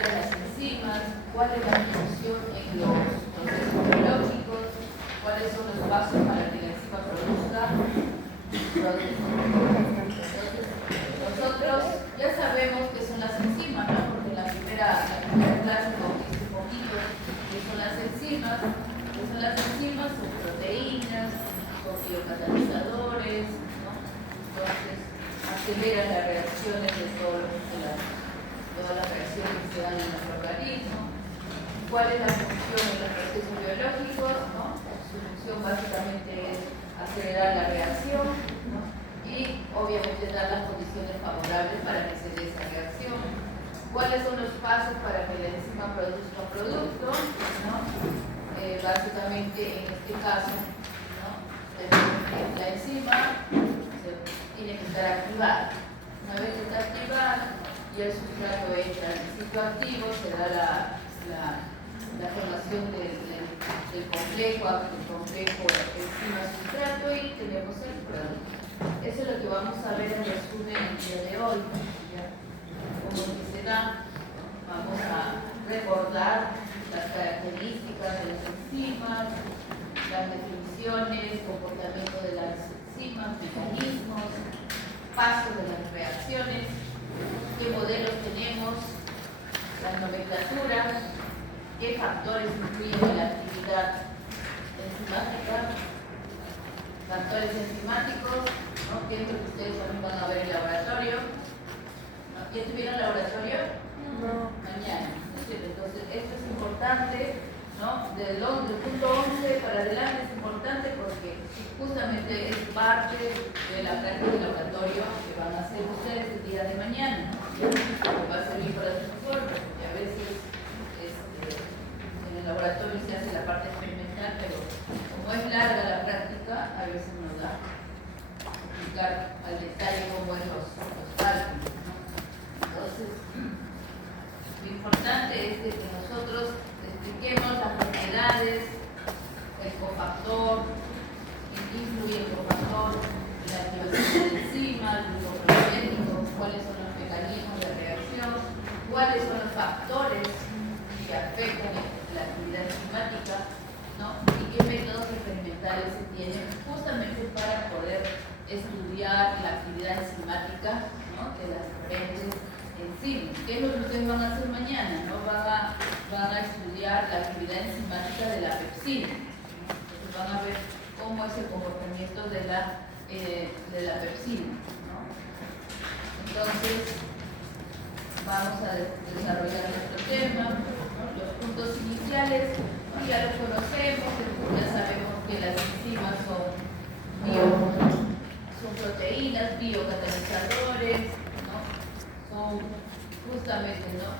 de las enzimas, cuál es la función en los procesos biológicos, cuáles son los pasos para que la enzima produzca. Entonces, nosotros ya sabemos qué son las enzimas, ¿no? Porque en la primera clase vimos un poquito qué son las enzimas. ¿Qué son las enzimas? Son proteínas, son biocatalizadores, ¿no? Entonces, aceleran las reacciones de todas las reacciones que se dan en nuestro organismo. ¿Cuál es la función en los procesos biológicos? ¿No? Su función básicamente es acelerar la reacción, ¿no? Y obviamente dar las condiciones favorables para que se dé esa reacción. ¿Cuáles son los pasos para que la enzima produzca un producto? ¿No? Básicamente en este caso, ¿no? La enzima tiene que estar activada. Una vez que está activada y el sustrato entra en el ciclo activo, se da la formación del complejo enzima-sustrato y tenemos el producto. Eso es lo que vamos a ver en resumen el día de hoy. ¿Ya? Como que se da, vamos a recordar las características de las enzimas, las definiciones, comportamiento de las enzimas, mecanismos, pasos de las reacciones, qué modelos tenemos, las nomenclaturas, qué factores influyen en la actividad enzimática, factores enzimáticos, ¿no? Que es lo que ustedes también van a ver en el laboratorio. ¿No? ¿Ya tuvieron laboratorio? No. Mañana. Entonces, esto es importante, ¿no? Del punto 11 para adelante es importante porque justamente es parte de la práctica del laboratorio que van a hacer ustedes el día de mañana, ¿no? Que va a servir para su informe, porque a veces en el laboratorio se hace la parte experimental, pero como es larga la práctica, a veces nos da explicar al detalle cómo es los cálculos, ¿no? Entonces, lo importante es que nosotros expliquemos las propiedades, el cofactor, influye el cofactor, la activación de enzimas, el grupo proteínico, cuáles son los mecanismos de reacción, cuáles son los factores que afectan la actividad enzimática, ¿no? Y qué métodos experimentales se tienen justamente para poder estudiar la actividad enzimática, ¿no? De las diferentes enzimas. ¿Qué es lo que ustedes van a hacer mañana? ¿No? Van a estudiar la actividad enzimática de la pepsina. Entonces van a ver cómo es el comportamiento de la pepsina, ¿no? Entonces vamos a desarrollar nuestro tema, ¿no? Los puntos iniciales, ¿no? Ya los conocemos, ya sabemos que las enzimas son proteínas, biocatalizadores, ¿no? Son justamente, ¿no?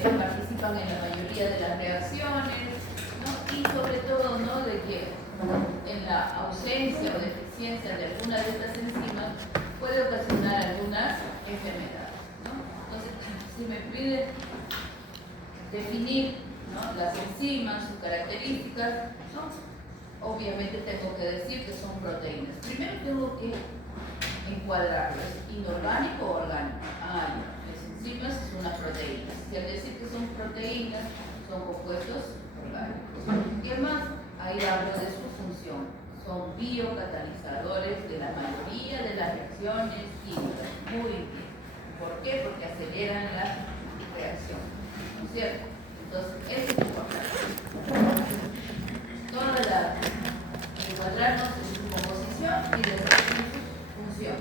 Participan en la mayoría de las reacciones, ¿no? Y sobre todo, ¿no? De que en la ausencia o deficiencia de alguna de estas enzimas puede ocasionar algunas enfermedades, ¿no? Entonces, si me pide definir, ¿no? Las enzimas, sus características, ¿no? Obviamente tengo que decir que son proteínas. Primero tengo que encuadrarlo, ¿es inorgánico o orgánico? Las enzimas son unas proteínas. Y al decir que son proteínas, son compuestos orgánicos. ¿Qué más? Ahí hablo de su función. Son biocatalizadores de la mayoría de las reacciones químicas. Muy bien. ¿Por qué? Porque aceleran la reacción. ¿No es cierto? Entonces, eso es importante. Encuadrarnos en su composición y después en su función,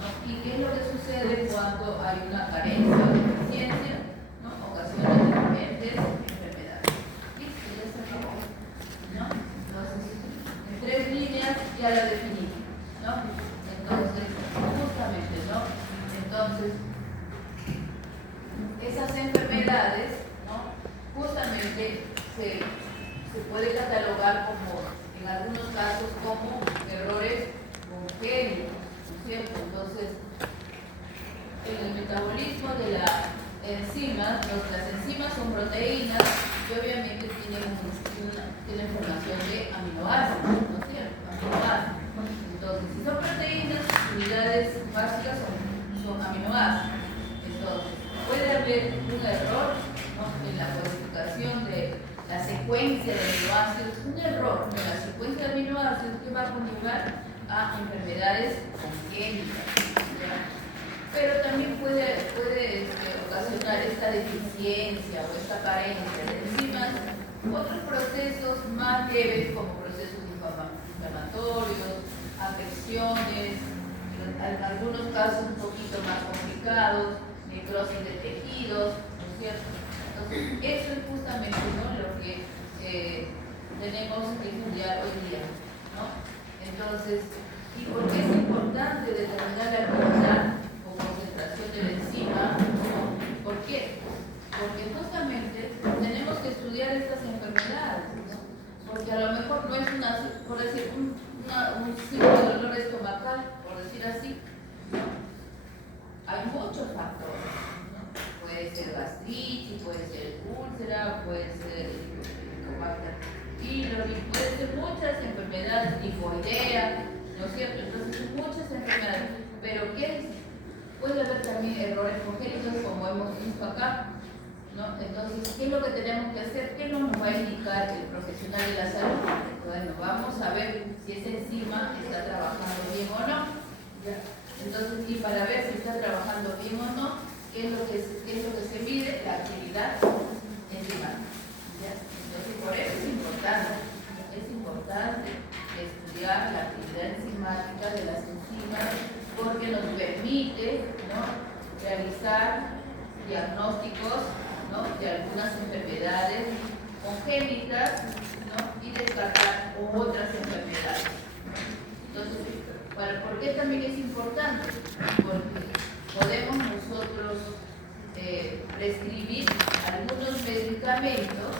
¿no? ¿Y qué es lo que sucede cuando hay una carencia o deficiencia, ¿no? Ocasiones de diferentes enfermedades. ¿Listo? Ya se acabó, ¿no? Entonces, en 3 líneas ya la definí, ¿no? Entonces, justamente, ¿no? Entonces, esas enfermedades, ¿no? Justamente se puede catalogar como, en algunos casos, como errores congénitos, ¿no es cierto? Entonces, en el metabolismo de la enzima, las enzimas son proteínas y obviamente tienen formación de aminoácidos, ¿no es cierto? Aminoácidos. Entonces, si son proteínas, unidades básicas son aminoácidos. Entonces, puede haber un error, ¿no? secuencia de aminoácidos, un error en la secuencia de aminoácidos que va a conllevar a enfermedades congénitas. Pero también puede ocasionar esta deficiencia o esta carencia de enzimas, otros procesos más leves como procesos inflamatorios, afecciones, en algunos casos un poquito más complicados, necrosis de tejidos, ¿no es cierto? Entonces, eso es justamente, ¿no?, lo que tenemos que estudiar hoy día, ¿no? Entonces, ¿y por qué es importante determinar la actividad o concentración de la enzima? ¿No? ¿Por qué? Porque justamente tenemos que estudiar estas enfermedades, ¿no? Porque a lo mejor no es por decir, un simple dolor estomacal, por decir así, ¿no? Hay muchos factores, ¿no? Puede ser gastritis, puede ser úlcera, puede ser Helicobacter pylori, puede ser muchas enfermedades, tifoidea, ¿no es cierto? Entonces, muchas enfermedades, pero puede haber también errores congénitos, como hemos visto acá, ¿no? Entonces, ¿qué es lo que tenemos que hacer? ¿Qué nos va a indicar el profesional de la salud? Bueno, vamos a ver si esa enzima está trabajando bien o no. ¿Ya? Entonces, y para ver si está trabajando bien o no, ¿qué es lo que se mide? La actividad enzimática. ¿Ya? Entonces, por eso es importante estudiar la actividad enzimática de las enzimas, porque nos permite, ¿no?, realizar diagnósticos, ¿no?, de algunas enfermedades congénitas, ¿no?, y descartar otras enfermedades. Entonces, ¿por qué también es importante? Porque podemos nosotros prescribir algunos medicamentos,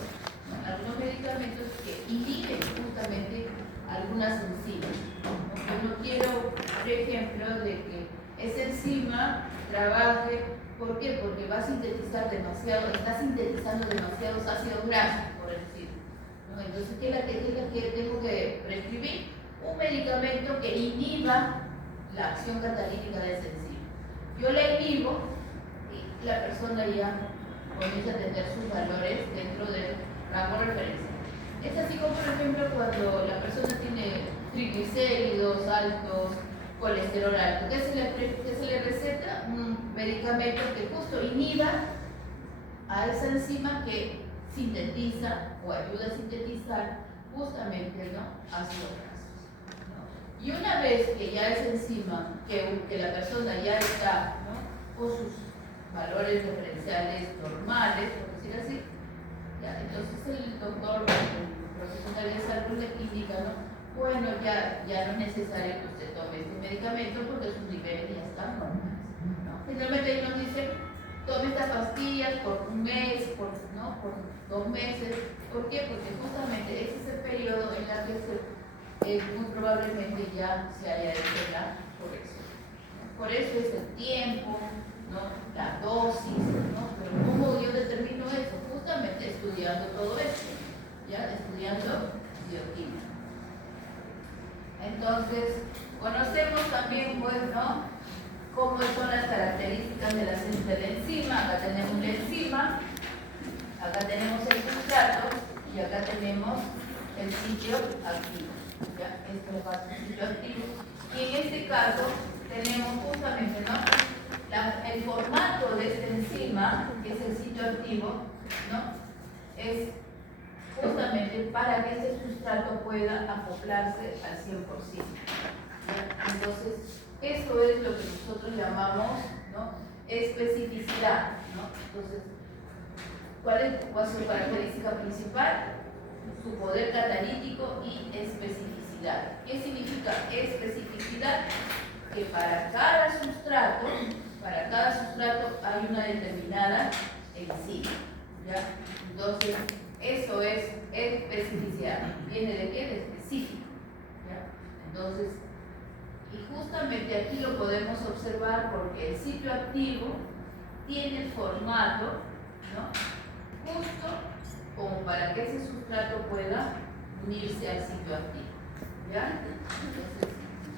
¿no?, algunos medicamentos que inhiben justamente algunas enzimas, ¿no? Yo no quiero, por ejemplo, de que esa enzima trabaje. ¿Por qué? Porque está sintetizando demasiados ácidos grasos, por decir, ¿no? Entonces, ¿qué es la que tengo que prescribir? Un medicamento que inhiba la acción catalítica de esa enzima. Yo la inhibo y la persona ya comienza a tener sus valores dentro del rango referencial. Es así como, por ejemplo, cuando la persona tiene triglicéridos altos, colesterol alto, ¿qué se le receta? Un medicamento que justo inhiba a esa enzima que sintetiza o ayuda a sintetizar justamente, ¿no?, ácidos grasos, ¿no? Y una vez que ya esa enzima, que la persona ya está, ¿no?, con sus valores referenciales normales, por decir así, ya, entonces el doctor, el profesional de salud le indica, ¿no?, bueno, ya no es necesario que usted tome este medicamento porque sus niveles ya están normales, ¿no? Generalmente ellos nos dicen, tome estas pastillas por un mes, por 2 meses. ¿Por qué? Porque justamente ese es el periodo en el que muy probablemente ya se haya hecho la corrección, ¿no? Por eso es el tiempo, ¿no?, la dosis, ¿no? Pero ¿cómo yo determino eso? Justamente estudiando todo esto, ¿ya? Estudiando bioquímica. Entonces, conocemos también, bueno, cómo son las características de la enzima. Acá tenemos la enzima, acá tenemos el sustrato y acá tenemos el sitio activo. ¿Ya? Esto es el sitio activo. Y en este caso tenemos justamente, ¿no?, el formato de esta enzima, que es el sitio activo, ¿no?, es justamente para que este sustrato pueda acoplarse al 100%. ¿Ya? Entonces, eso es lo que nosotros llamamos, ¿no?, especificidad, ¿no? Entonces, ¿cuál es su característica principal? Su poder catalítico y especificidad. ¿Qué significa especificidad? Que para cada sustrato hay una determinada enzima. ¿Ya? Entonces, eso es especificidad. ¿Viene de qué? De específico. ¿Ya? Entonces, y justamente aquí lo podemos observar porque el sitio activo tiene el formato, ¿no?, justo como para que ese sustrato pueda unirse al sitio activo. ¿Ya? Entonces,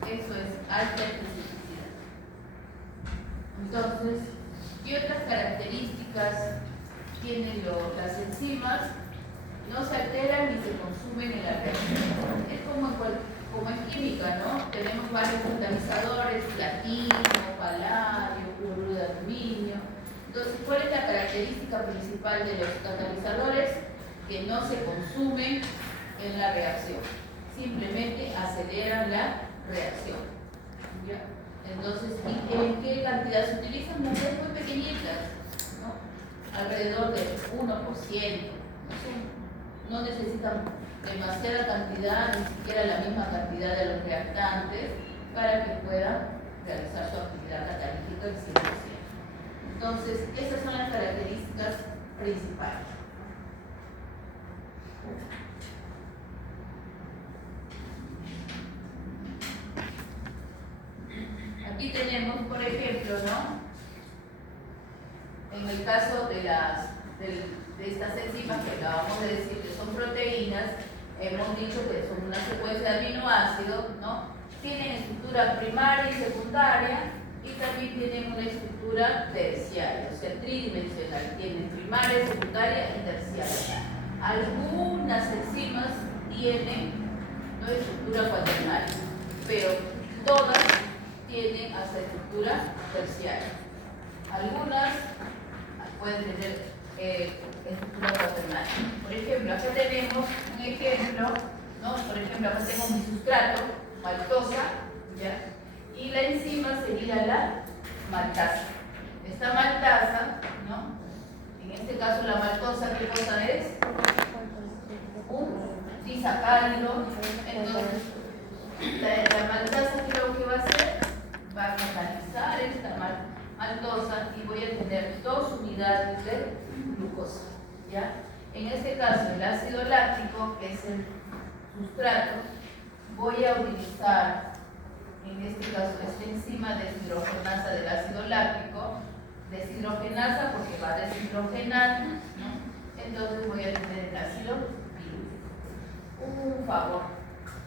eso es alta especificidad. Entonces, ¿qué otras características tienen las enzimas? no se alteran ni se consumen en la reacción. Es como en química, ¿no? Tenemos varios catalizadores, platino, paladio, cloruro de aluminio. Entonces, ¿cuál es la característica principal de los catalizadores? Que no se consumen en la reacción, simplemente aceleran la reacción. ¿Ya? Entonces, ¿en qué cantidad se utilizan? Muy pequeñitas, ¿no? Alrededor del 1%. No necesitan demasiada cantidad, ni siquiera la misma cantidad de los reactantes para que puedan realizar su actividad catalítica al 100%. Entonces, esas son las características principales. Aquí tenemos, por ejemplo, ¿no? En el caso de estas enzimas que acabamos de decir que son proteínas, hemos dicho que son una secuencia de aminoácidos, ¿no? Tienen estructura primaria y secundaria y también tienen una estructura terciaria, o sea, tridimensional. Tienen primaria, secundaria y terciaria. Algunas enzimas tienen no estructura cuaternaria, pero todas tienen hasta estructura terciaria. Algunas pueden tener estructura cuaternaria. Por ejemplo, acá tenemos un ejemplo, ¿no? Por ejemplo, acá tengo mi sustrato, maltosa, ¿ya? Y la enzima sería la maltasa. Esta maltasa, ¿no? En este caso la maltosa, ¿qué cosa es? Un disacárido. Entonces, la maltasa, ¿qué es lo que va a hacer? Va a catalizar esta maltosa y voy a tener 2 unidades de glucosa, ¿ya? En este caso, el ácido láctico, que es el sustrato, voy a utilizar, en este caso, esta enzima deshidrogenasa del ácido láctico, deshidrogenasa porque va a deshidrogenar, ¿no? Entonces voy a tener el ácido pilúrico. Un favor,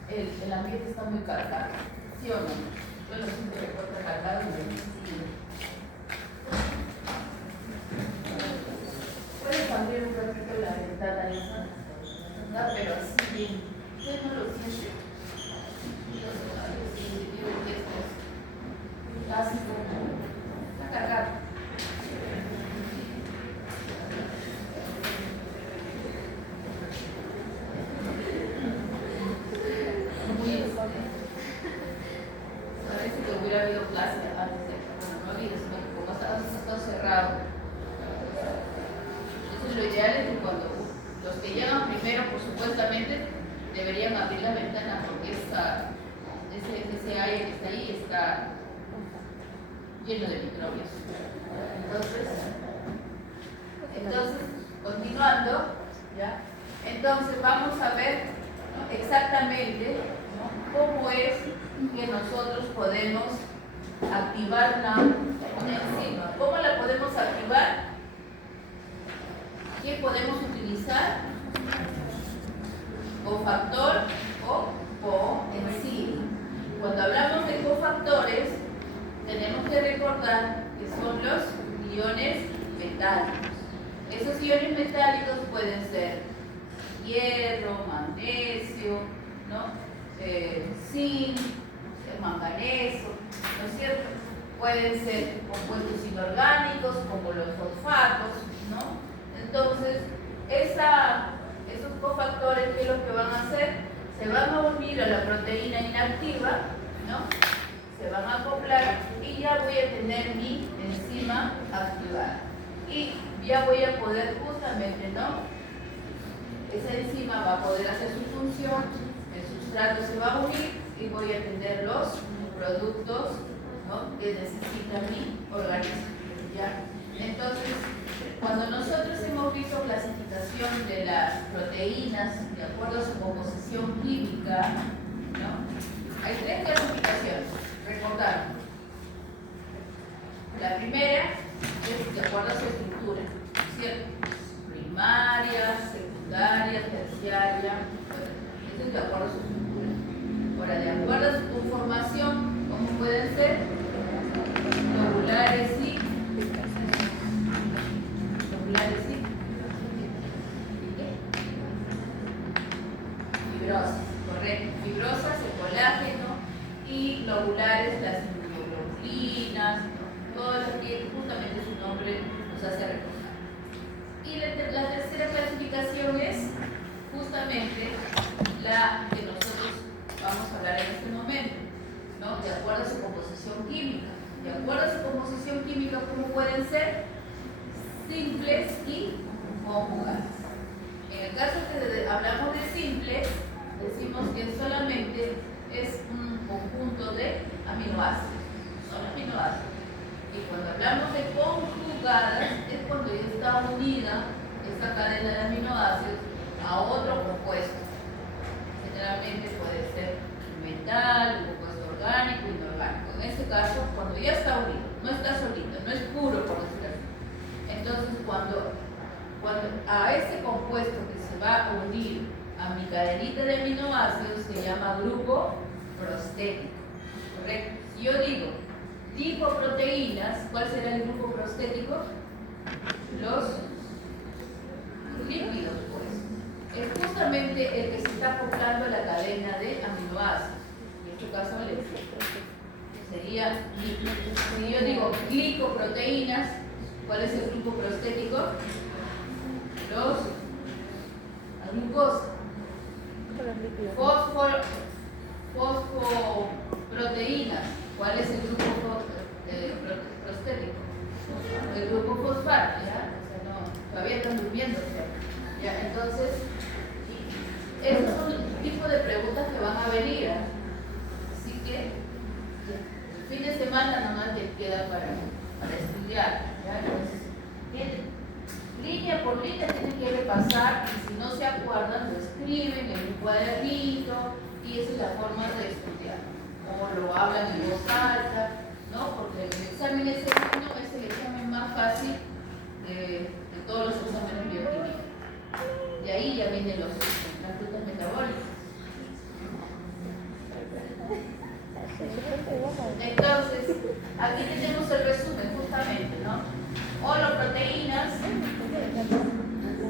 el ambiente está muy cargado, ¿sí o no? Yo lo siento que está cargado y me sigue. ¿Puedes abrir un ratito la ventana esa? No, pero así bien. Yo no lo siento. Así está cargado. Parece que hubiera habido clase antes de, bueno, no había, como está cerrado. Entonces lo ideal es que cuando los que llegan primero, pues supuestamente deberían abrir la ventana porque ese aire que está ahí está lleno de microbios. Entonces continuando, ¿ya? Entonces vamos a ver, ¿no? Exactamente, ¿no? Cómo es que nosotros podemos activar una enzima. ¿Cómo la podemos activar? ¿Qué podemos utilizar? Cofactor o coenzima. Cuando hablamos de cofactores, tenemos que recordar que son los iones metálicos. Esos iones metálicos pueden ser hierro, magnesio, ¿no? Zinc, manganeso, ¿no es cierto? Pueden ser compuestos inorgánicos como los fosfatos, ¿no? Entonces, esos cofactores, ¿qué es lo que van a hacer? Se van a unir a la proteína inactiva, ¿no? Se van a acoplar y ya voy a tener mi enzima activada. Y ya voy a poder justamente, ¿no? Esa enzima va a poder hacer su función, el sustrato se va a unir y voy a tener los productos, ¿no? Que necesita mi organismo, ¿ya? Entonces, cuando nosotros hemos visto clasificación de las proteínas de acuerdo a su composición química, ¿no? Hay 3 clasificaciones, recordar. La primera es de acuerdo a su estructura, ¿cierto? Primaria, secundaria, terciaria, eso es de acuerdo a su estructura. Ahora, de acuerdo a su conformación, ¿cómo pueden ser? Globulares y nos hace reposar. Y la tercera clasificación es justamente la que nosotros vamos a hablar en este momento, ¿no? De acuerdo a su composición química. De acuerdo a su composición química, ¿cómo pueden ser? Simples y conjugadas. En el caso que hablamos de simples, decimos que solamente es un conjunto de aminoácidos, son aminoácidos. Y cuando hablamos de conjugadas, es cuando ya está unida esta cadena de aminoácidos a otro compuesto. Generalmente puede ser metal, un compuesto orgánico, inorgánico. En este caso, cuando ya está unido, no está solito, no es puro, por decirlo así. Entonces, cuando a ese compuesto que se va a unir a mi cadenita de aminoácidos se llama grupo prostético, ¿correcto? Si yo digo lipoproteínas, ¿cuál será el grupo prostético? Los lípidos, pues. Es justamente el que se está acoplando a la cadena de aminoácidos. En este caso, sería, si yo digo glicoproteínas, ¿cuál es el grupo prostético? La glucosa. Fosfoproteínas, ¿cuál es el grupo prostético? El grupo fosfato, ¿ya? O sea, no, todavía están durmiendo, ¿ya? Entonces, esos son el tipo de preguntas que van a venir, ¿eh? Así que, el fin de semana nomás te queda para estudiar, ¿ya? Entonces, línea por línea tienen que repasar y si no se acuerdan lo escriben en un cuadernito y esa es la forma de estudiar. O lo hablan en voz alta, ¿no? Porque el examen S1 es el examen más fácil de todos los exámenes bioquímicos. De ahí ya vienen las rutas metabólicas. Entonces, aquí tenemos el resumen justamente, ¿no? Holoproteínas.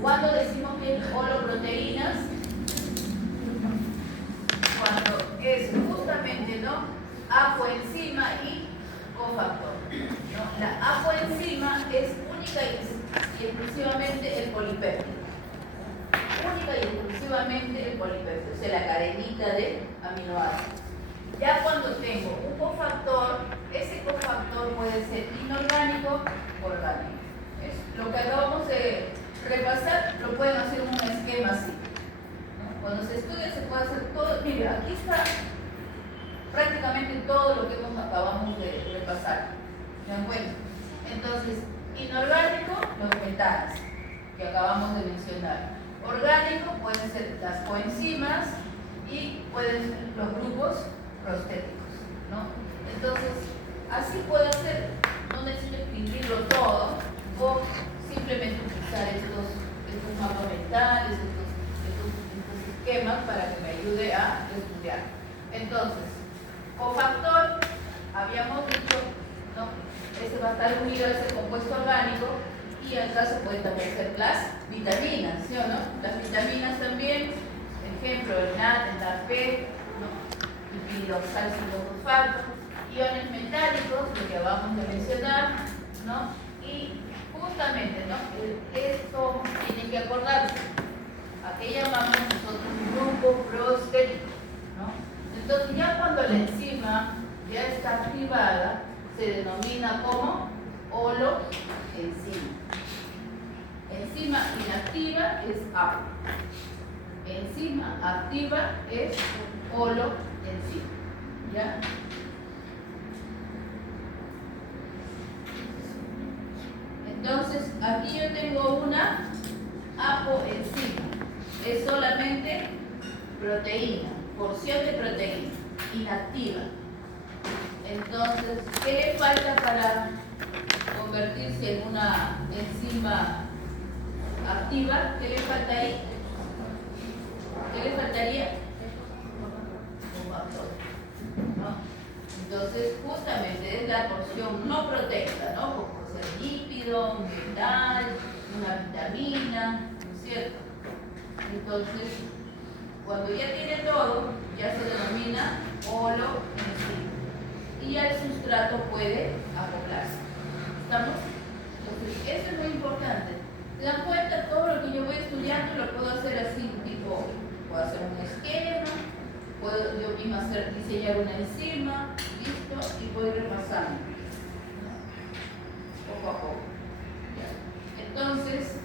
¿Cuándo decimos que es holoproteínas? Cuando es justamente, ¿no? Apoenzima y cofactor, ¿no? La apoenzima es única y exclusivamente el polipéptido. Única y exclusivamente el polipéptido, o sea, la cadenita de aminoácidos. Ya cuando tengo un cofactor, ese cofactor puede ser inorgánico o orgánico. Lo que acabamos de repasar lo pueden hacer en un esquema así, ¿no? Cuando se estudia se puede hacer todo. Mira, aquí está prácticamente todo lo que acabamos de repasar. ¿Me dan cuenta? Entonces, inorgánico, los metales que acabamos de mencionar. Orgánico pueden ser las coenzimas y pueden ser los grupos prostéticos, ¿no? Entonces, así puedo hacer, no necesito escribirlo todo o simplemente utilizar estos mapas mentales, estos esquemas para que me ayude a estudiar. Entonces, cofactor, habíamos dicho, ¿no? Ese va a estar unido a ese compuesto orgánico y acá se pueden también ser las vitaminas, ¿sí o no? Las vitaminas también, ejemplo, el NAD, el NAP, ¿no? Piridoxalcilosulfato, iones metálicos, lo que acabamos de mencionar, ¿no? Y justamente, ¿no? Esto tienen que acordarse. ¿A qué llamamos nosotros grupo prostético? ¿No? Entonces, ya cuando la enzima ya está activada, se denomina como holoenzima. Enzima inactiva es APO. Enzima activa es holoenzima. ¿Ya? Entonces, aquí yo tengo una apoenzima. Es solamente proteína, porción de proteína, inactiva. Entonces, ¿qué le falta para convertirse en una enzima activa? ¿Qué le falta ahí? ¿Qué le faltaría? ¿No? Entonces, justamente es la porción no proteica, ¿no? Como puede ser lípido, un metal, una vitamina, ¿no es cierto? Entonces, cuando ya tiene todo, ya se denomina holoenzima. Y ya el sustrato puede acoplarse. ¿Estamos? Entonces, eso es puedo hacer un esquema, puedo yo misma diseñar una enzima, listo, y voy repasando, ¿no? Poco a poco. Entonces,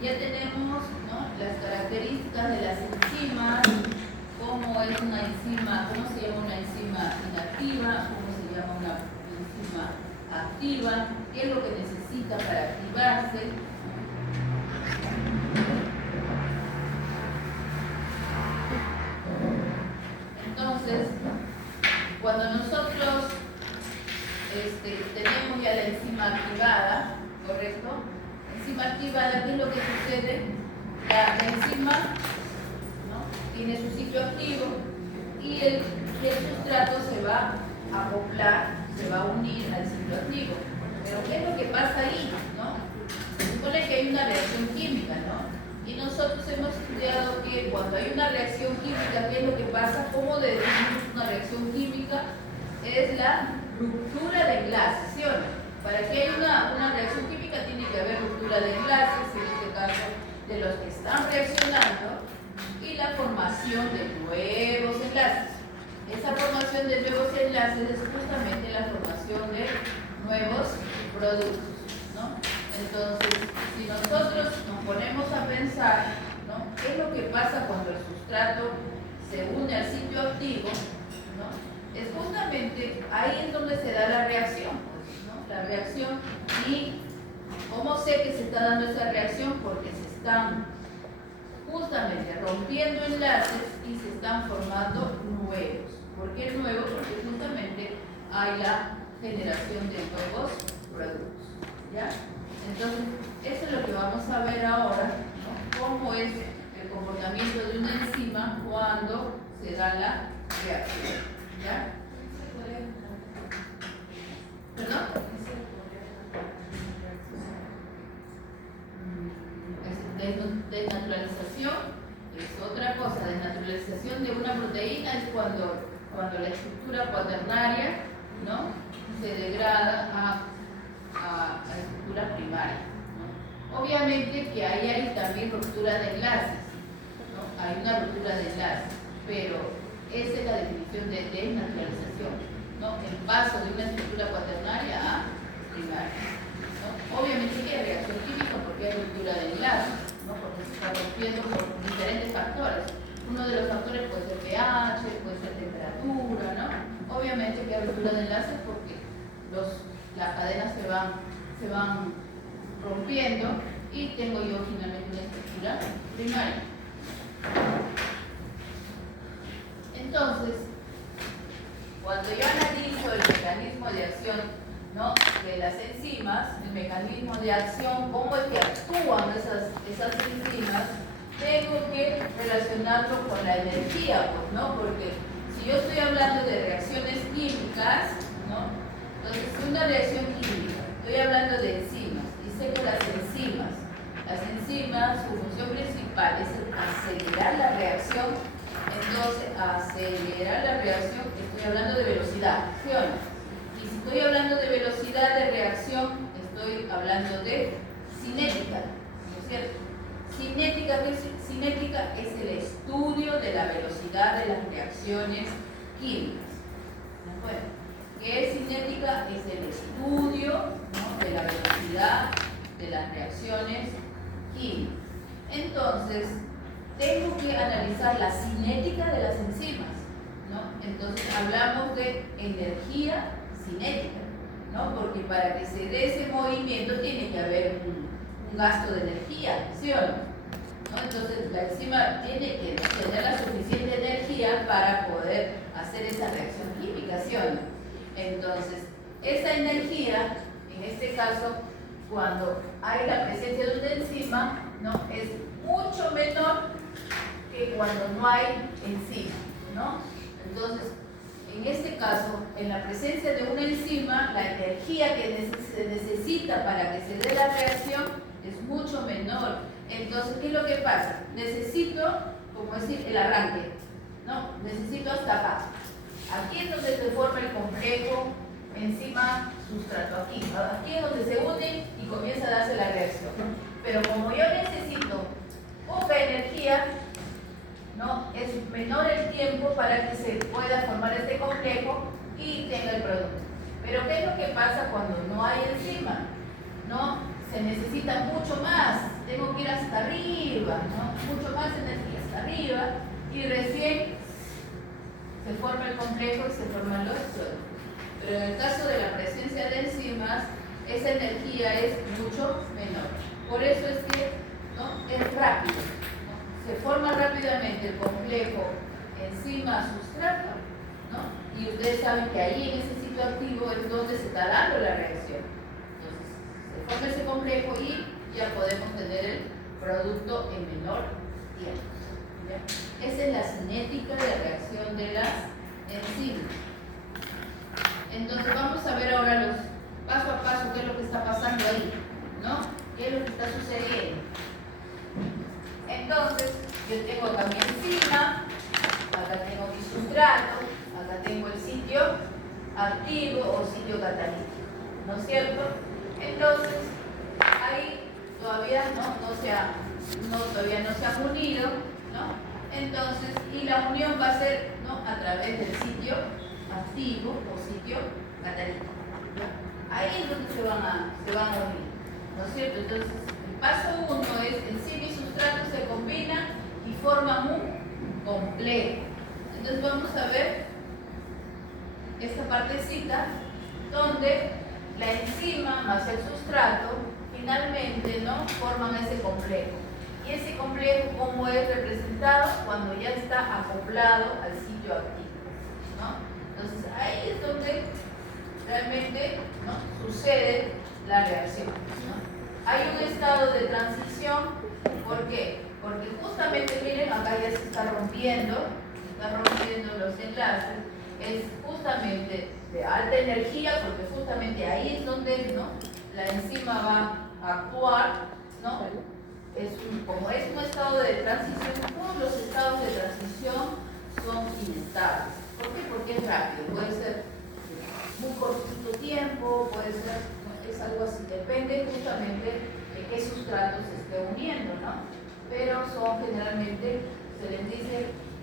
ya tenemos, ¿no?, las características de las enzimas, cómo es una enzima, cómo se llama una enzima inactiva, cómo se llama una enzima activa, qué es lo que necesita para activarse. Entonces, cuando nosotros tenemos ya la enzima activada, ¿correcto? Enzima activada, ¿qué es lo que sucede? La enzima, ¿no?, tiene su sitio activo y el sustrato se va a acoplar, se va a unir al sitio activo. Pero ¿qué es lo que pasa ahí, no? Se supone que hay una reacción química, ¿no? Y nosotros hemos estudiado que cuando hay una reacción química, ¿qué es lo que pasa? ¿Cómo definimos una reacción química? Es la ruptura de enlaces, ¿sí o no? Para que haya una reacción química tiene que haber ruptura de enlaces, en este caso de los que están reaccionando, y la formación de nuevos enlaces. Esa formación de nuevos enlaces es justamente la formación de nuevos productos, ¿no? Entonces, si nosotros nos ponemos a pensar, ¿no?, qué es lo que pasa cuando el sustrato se une al sitio activo, ¿no?, es justamente ahí es donde se da la reacción, ¿no? La reacción. ¿Y cómo sé que se está dando esa reacción? Porque se están justamente rompiendo enlaces y se están formando nuevos. ¿Por qué nuevos? Porque justamente hay la generación de nuevos productos, ¿ya? Entonces, eso es lo que vamos a ver ahora, ¿no?, cómo es el comportamiento de una enzima cuando se da la reacción, ¿ya? ¿Perdón? Desnaturalización es otra cosa. Desnaturalización de una proteína es cuando la estructura cuaternaria, ¿no?, se degrada a estructura primaria, ¿no? Obviamente que ahí hay también ruptura de enlaces, ¿no? Hay una ruptura de enlaces, pero esa es la definición de desnaturalización, ¿no?, el paso de una estructura cuaternaria a primaria, ¿no? Obviamente que hay reacción química porque hay ruptura de enlaces, ¿no?, porque se está rompiendo por diferentes factores. Uno de los factores puede ser pH, puede ser temperatura, ¿no? Obviamente que hay ruptura de enlaces porque las cadenas se van rompiendo y tengo yo finalmente una estructura primaria. Entonces, cuando yo analizo el mecanismo de acción, ¿no?, de las enzimas, el mecanismo de acción, cómo es que actúan esas enzimas, tengo que relacionarlo con la energía, pues, ¿no? Porque si yo estoy hablando de reacciones químicas, ¿no?, entonces una reacción química, estoy hablando de enzimas, y sé que las enzimas, su función principal es acelerar la reacción. Entonces, acelerar la reacción, estoy hablando de velocidad, ¿sí o no? Y si estoy hablando de velocidad de reacción, estoy hablando de cinética, ¿no es cierto? Cinética, ¿qué es cinética? Es el estudio de la velocidad de las reacciones químicas. ¿De acuerdo? ¿Qué es cinética? Es el estudio, ¿no?, de la velocidad de las reacciones químicas. Entonces, tengo que analizar la cinética de las enzimas, ¿no? Entonces, hablamos de energía cinética, ¿no?, porque para que se dé ese movimiento tiene que haber un gasto de energía, ¿sí o no? Entonces, la enzima tiene que tener la suficiente energía para poder hacer esa reacción química, ¿sí o no? Entonces, esa energía, en este caso, cuando hay la presencia de una enzima, ¿no?, es mucho menor que cuando no hay enzima, ¿no? Entonces, en este caso, en la presencia de una enzima, la energía que se necesita para que se dé la reacción es mucho menor. Entonces, ¿qué es lo que pasa? Necesito, como decir, el arranque, ¿no? Necesito hasta acá. Aquí es donde se forma el complejo enzima-sustrato. Aquí es donde se unen y comienza a darse la reacción. Pero como yo necesito poca energía, tiempo para que se pueda formar este complejo y tenga el producto. Pero ¿qué es lo que pasa cuando no hay enzima? ¿No? Se necesita mucho más, tengo que ir hasta arriba, ¿no? Mucho más energía hasta arriba y recién se forma el complejo y se forman los suelos. Pero en el caso de la presencia de enzimas, esa energía es mucho menor. Por eso es que, ¿no?, es rápido, ¿no? Se forma rápidamente el complejo enzima-sustrato, ¿no? Y ustedes saben que ahí en ese sitio activo es donde se está dando la reacción. Entonces, se forma ese complejo y ya podemos tener el producto en menor tiempo, ¿ya? Esa es la cinética de reacción de las enzimas. Entonces vamos a ver ahora los paso a paso qué es lo que está pasando ahí, ¿no? ¿Qué es lo que está sucediendo? Entonces, yo tengo acá mi enzima, acá tengo mi sustrato, acá tengo el sitio activo o sitio catalítico, ¿no es cierto? Entonces, ahí todavía todavía no se han unido, ¿no? Entonces, y la unión va a ser, ¿no?, a través del sitio activo o sitio catalítico, ¿no? Ahí es donde se van a unir, ¿no es cierto? Entonces, el paso 1 es enzima y sustrato se combinan y forman un complejo. Entonces vamos a ver esta partecita donde la enzima más el sustrato finalmente, ¿no?, forman ese complejo. Y ese complejo, ¿cómo es representado? Cuando ya está acoplado al sitio activo, ¿no? Entonces ahí es donde realmente, ¿no?, sucede la reacción, ¿no? Hay un estado de transición. ¿Por qué? Porque justamente, miren, acá ya se está rompiendo los enlaces. Es justamente de alta energía, porque justamente ahí es donde, ¿no?, la enzima va a actuar, ¿no? Como es un estado de transición, todos los estados de transición son inestables. ¿Por qué? Porque es rápido, puede ser muy cortito tiempo, puede ser, es algo así, depende justamente de qué sustrato se esté uniendo, ¿no? Pero son generalmente, se les dice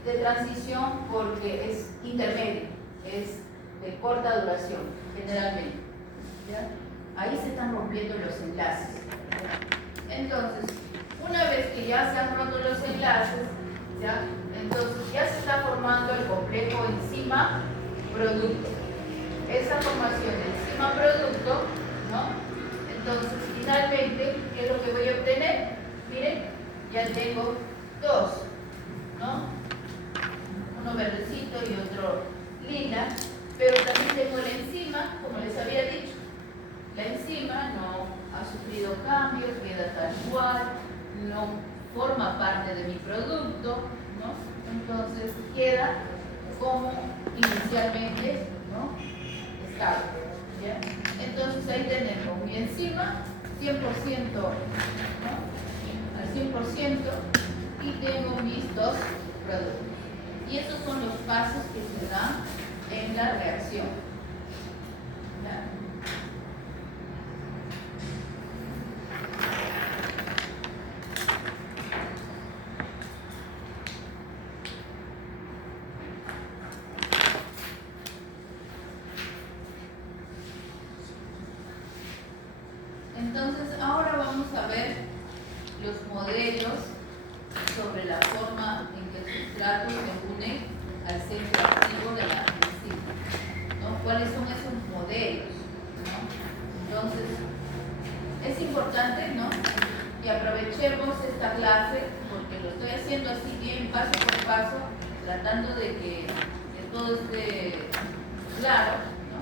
de transición porque es intermedio, es de corta duración, generalmente, ¿ya? Ahí se están rompiendo los enlaces, ¿ya? Entonces, una vez que ya se han roto los enlaces, ¿ya?, entonces ya se está formando el complejo enzima-producto. Esa formación de enzima-producto, ¿no? Entonces, finalmente, ¿qué es lo que voy a obtener? Miren, ya tengo dos, ¿no? Uno verdecito y otro lila, pero también tengo la enzima, como les había dicho. La enzima no ha sufrido cambios, queda tal cual, no forma parte de mi producto, ¿no? Entonces queda como inicialmente, ¿no?, estable, ¿ya? Entonces ahí tenemos mi enzima 100%, ¿no?, al 100%, y tengo mis dos productos. Y esos son los pasos que se dan en la reacción, ¿ya? Entonces, ahora vamos a ver los modelos sobre la forma en que el sustrato se une al centro activo de la enzima, ¿no? ¿Cuáles son esos modelos, ¿no? Entonces, es importante, ¿no?, que aprovechemos esta clase, porque lo estoy haciendo así bien, paso por paso, tratando de que todo esté claro, ¿no?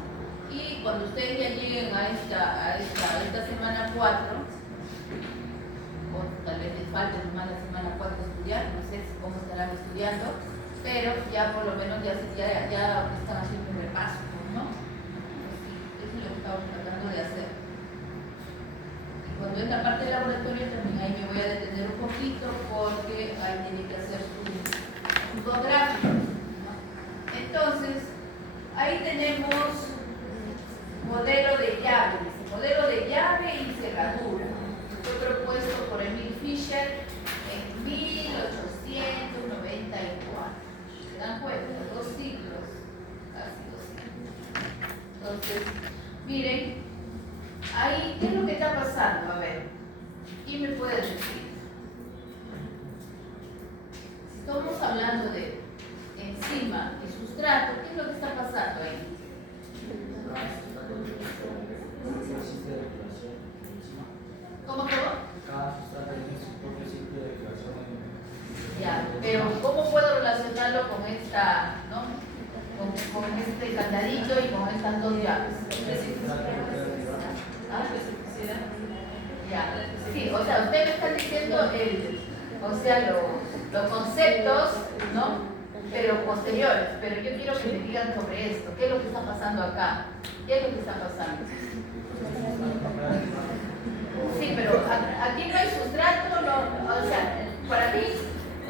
Y cuando ustedes ya lleguen a esta semana 4, o tal vez les falte nomás la semana 4 estudiar, no sé cómo estarán estudiando, pero ya por lo menos ya están haciendo un repaso, ¿no? Eso es lo que estamos tratando de hacer. Y cuando es la parte del laboratorio también ahí me voy a detener un poquito, porque ahí tiene que hacer sus dos gráficos, ¿no? Entonces, ahí tenemos modelo de llave, modelo de llave y cerradura. Fue propuesto por Emil Fischer en 1894. ¿Se dan cuenta? ¿Quién me puede decir? Si estamos hablando de enzima y sustrato, ¿qué es lo que está pasando ahí? ¿Cómo? Cada sustrato tiene su propio ciclo de activación. Ya, pero ¿cómo puedo relacionarlo con esta, ¿no? Con este candadito y con estas dos llaves? ¿Ah? Ya, sí, o sea, usted me está diciendo los conceptos, ¿no? Pero posteriores, pero yo quiero que me digan sobre esto, ¿qué es lo que está pasando acá? ¿Qué es lo que está pasando? Sí, pero aquí no hay sustrato, no, o sea, para mí,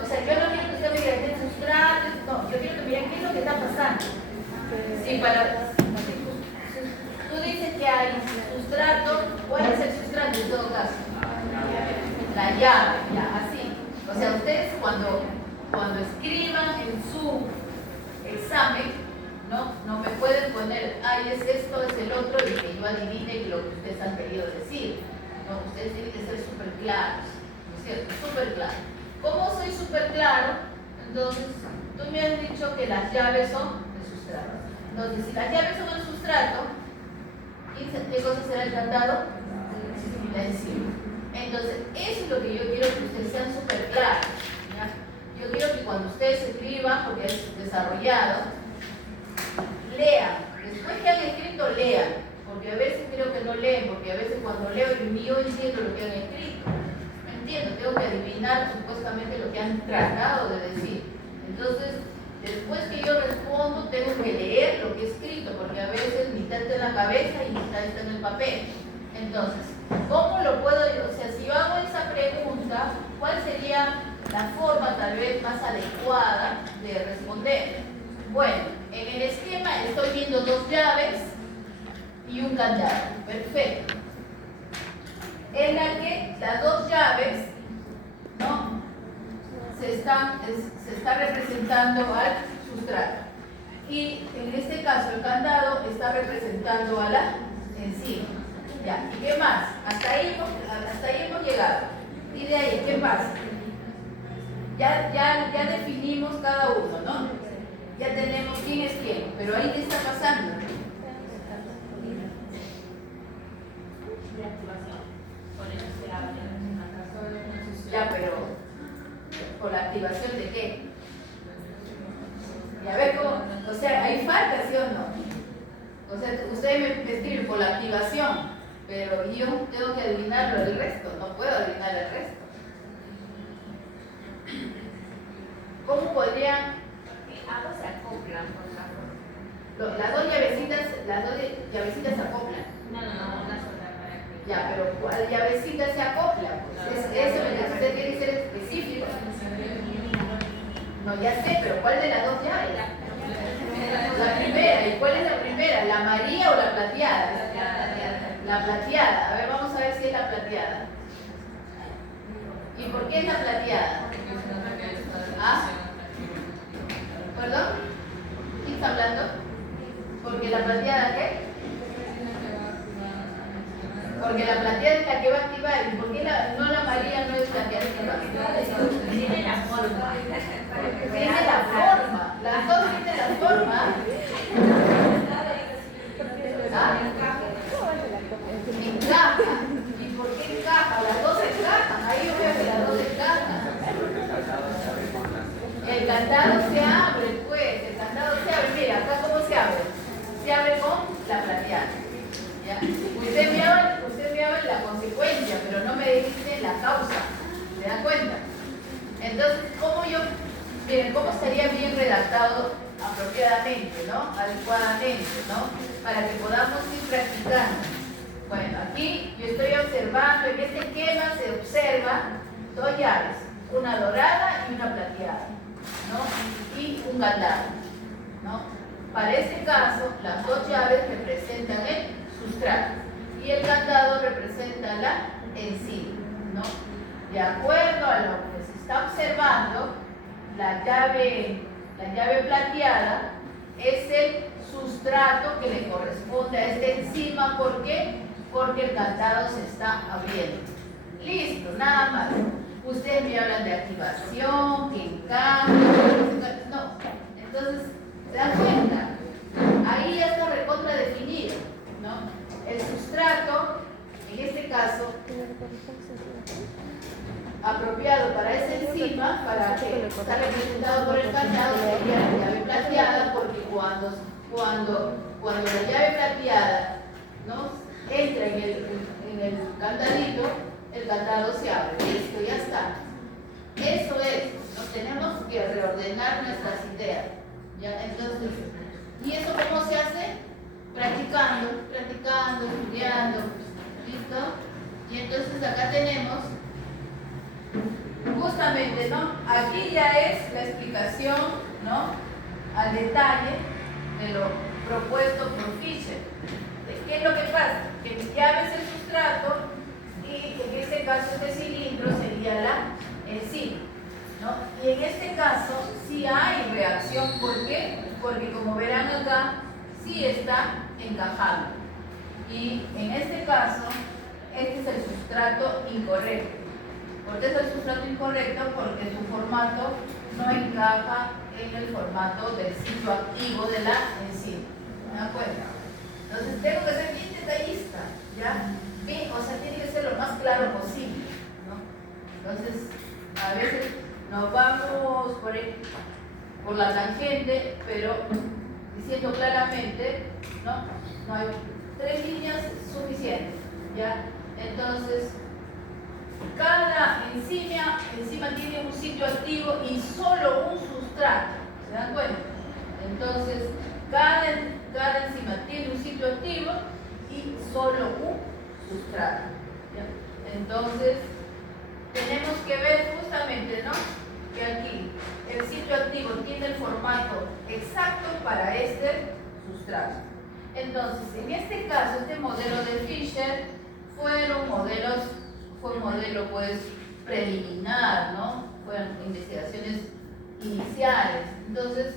o sea, yo no quiero que usted me diga qué sustrato, no, yo quiero que me digan qué es lo que está pasando. Sí, tú dices que hay sustrato, ¿cuál es el sustrato en todo caso? La llave, ya, así. O sea, ustedes cuando escriban en su examen, no me pueden poner, ay, es esto, es el otro, y que yo adivine lo que ustedes han querido decir. No, ustedes tienen que ser súper claros, ¿no es cierto? Súper claros. ¿Cómo soy súper claro? Entonces, tú me has dicho que las llaves son el sustrato. Entonces, si las llaves son el sustrato, ¿qué cosa será el candado? La enzima. Entonces, eso es lo que yo quiero que ustedes sean súper claros. ¿Ya? Yo quiero que cuando ustedes escriban, porque es desarrollado, lean. Después que han escrito, lean. Porque a veces creo que no leen, porque a veces cuando leo yo entiendo lo que han escrito. ¿Me entiendo? Tengo que adivinar supuestamente lo que han tratado de decir. Entonces, después que yo respondo, tengo que leer lo que he escrito, porque a veces mitad está en la cabeza y mitad está en el papel. Entonces, ¿cómo lo puedo yo? O sea, si yo hago esa pregunta, ¿cuál sería la forma tal vez más adecuada de responder? Bueno, en el esquema estoy viendo dos llaves y un candado. Perfecto. En la que las dos llaves, ¿no? se está representando al sustrato. Y en este caso el candado está representando a la enzima. Ya, ¿y qué más? Hasta ahí hemos llegado. Y de ahí, ¿qué pasa? Ya definimos cada uno, ¿no? Ya tenemos quién es quién, pero ahí ¿qué está pasando? Ya, pero ¿por la activación de qué? Y a ver cómo, o sea, hay falta, ¿sí o no? O sea, ustedes me escriben por la activación, pero yo tengo que adivinarlo el resto, no puedo adivinar el resto. ¿Cómo podrían? Ambos se acoplan, por favor. Las dos llavecitas se acoplan. No, una sola para que. Ya, pero ¿cuál llavecita se acopla? Pues eso es lo que usted tiene que ser específico. No, ya sé, pero ¿cuál de las dos llaves? La primera. ¿Y cuál es la primera? ¿La amarilla o la plateada? La plateada. A ver, vamos a ver si es la plateada. ¿Y por qué es la plateada? ¿Ah? ¿Perdón? ¿Quién está hablando? ¿Porque la plateada qué? Porque la plateada es la que va a activar. ¿Y por qué no la amarilla no es la que activa? Tiene la forma. Tiene la forma. Las dos tienen la forma. ¿Ah? Encaja. ¿Y por qué encaja? Las dos encajan. Ahí yo veo que las dos encajan. El candado se abre, pues. El candado se abre. Mira, acá cómo se abre. Se abre con la plateada. ¿Ya? Usted me habla la consecuencia, pero no me dice la causa. ¿Se da cuenta? Entonces, miren, ¿cómo estaría bien redactado apropiadamente, ¿no? Adecuadamente, ¿no? Para que podamos ir practicando. Bueno, aquí yo estoy observando, en este esquema se observa dos llaves, una dorada y una plateada, ¿no? Y un candado, ¿no? Para este caso, las dos llaves representan el sustrato y el candado representa la enzima, ¿no? De acuerdo a lo que se está observando, la llave plateada es el sustrato que le corresponde a esta enzima. ¿Por qué? Porque el candado se está abriendo. Listo, nada más. Ustedes me hablan de activación, que encaje, no. Entonces, ¿se dan cuenta? Ahí ya está recontra definido, ¿no? El sustrato, en este caso, apropiado para esa enzima, para que está representado por el candado, sería la llave plateada, porque cuando la llave plateada, ¿no?, entra en el candadito, el candado se abre. Listo, ya está. Eso es, nos tenemos que reordenar nuestras ideas. ¿Ya? Entonces, ¿y eso cómo se hace? Practicando, estudiando. ¿Listo? Y entonces acá tenemos, justamente, ¿no? Aquí ya es la explicación, ¿no?, al detalle de lo propuesto por Fischer. ¿Qué es lo que pasa? Que mi llave es el sustrato y en este caso este cilindro sería la enzima, ¿no? Y en este caso sí hay reacción. ¿Por qué? Porque como verán acá, sí está encajando. Y en este caso, este es el sustrato incorrecto. ¿Por qué es el sustrato incorrecto? Porque su formato no encaja en el formato del sitio activo de la enzima. ¿Me dan cuenta? Entonces tengo que ser bien detallista, ¿ya? Bien, o sea, tiene que ser lo más claro posible, ¿no? Entonces, a veces nos vamos por la tangente, pero diciendo claramente, ¿no? No hay 3 líneas suficientes, ¿ya? Entonces, cada enzima tiene un sitio activo y solo un sustrato, ¿se dan cuenta? Entonces, cada enzima tiene un sitio activo y solo un sustrato, ¿ya? Entonces, tenemos que ver justamente, ¿no?, que aquí el sitio activo tiene el formato exacto para este sustrato. Entonces, en este caso, este modelo de Fischer fue un modelo pues preliminar, ¿no? Fueron investigaciones iniciales. Entonces,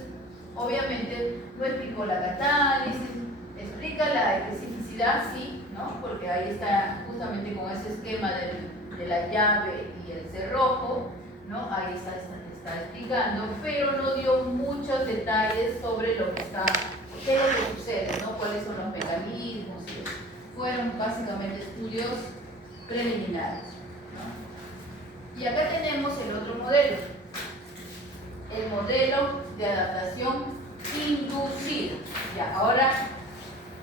obviamente no explicó la catálisis, explica la especificidad, sí, ¿no? Porque ahí está justamente con ese esquema de la llave y el cerrojo, ¿no? Ahí está explicando, pero no dio muchos detalles sobre lo que qué es lo que sucede, ¿no? Cuáles son los mecanismos. Fueron básicamente estudios preliminares, ¿no? Y acá tenemos el otro modelo, el modelo de adaptación inducida. Ya, ahora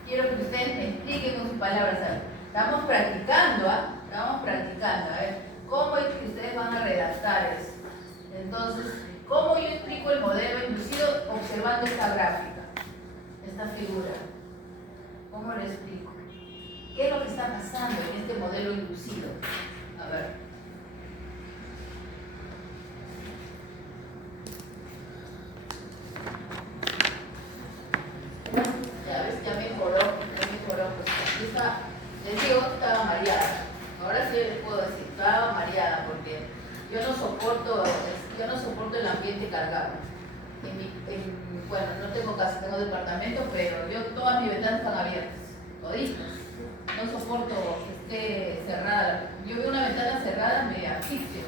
quiero que ustedes me expliquen con sus palabras. Estamos practicando, Estamos practicando. A ver, ¿cómo es que ustedes van a redactar eso? Entonces, ¿cómo yo explico el modelo inducido observando esta gráfica, esta figura? ¿Cómo lo explico? ¿Qué es lo que está pasando en este modelo inducido? A ver. Ya mejoró. Pues aquí está, les digo, estaba mareada. Ahora sí les puedo decir, estaba mareada porque yo no soporto el ambiente cargado. Bueno, no tengo casa, tengo departamento, pero todas mis ventanas están abiertas, toditas. No soporto que esté cerrada. Yo veo una ventana cerrada, me asfixio.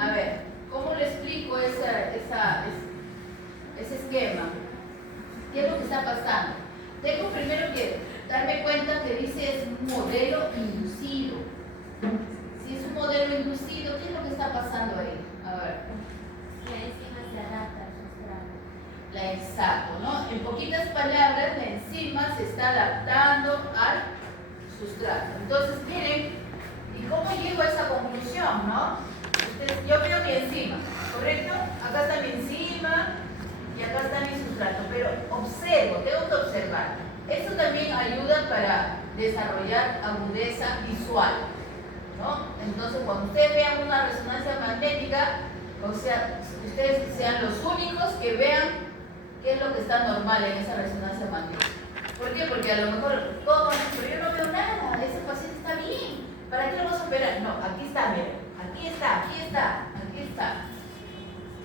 A ver, ¿cómo le explico ese esquema? ¿Qué es lo que está pasando? Tengo primero que darme cuenta que dice es un modelo inducido. Si es un modelo inducido, ¿qué es lo que está pasando ahí? A ver. La enzima se adapta al sustrato. Exacto, ¿no? En poquitas palabras, la enzima se está adaptando al sustrato. Entonces, miren, ¿y cómo llego a esa conclusión, no? Yo veo mi enzima, ¿correcto? Acá está mi enzima y acá está mi sustrato, pero observo, tengo que observar. Esto también ayuda para desarrollar agudeza visual, ¿no? Entonces, cuando ustedes vean una resonancia magnética, o sea, ustedes sean los únicos que vean qué es lo que está normal en esa resonancia magnética. ¿Por qué? Porque a lo mejor todos dicen, pero yo no veo nada, ese paciente está bien, ¿para qué lo vamos a operar? No, aquí está, miren. Aquí está.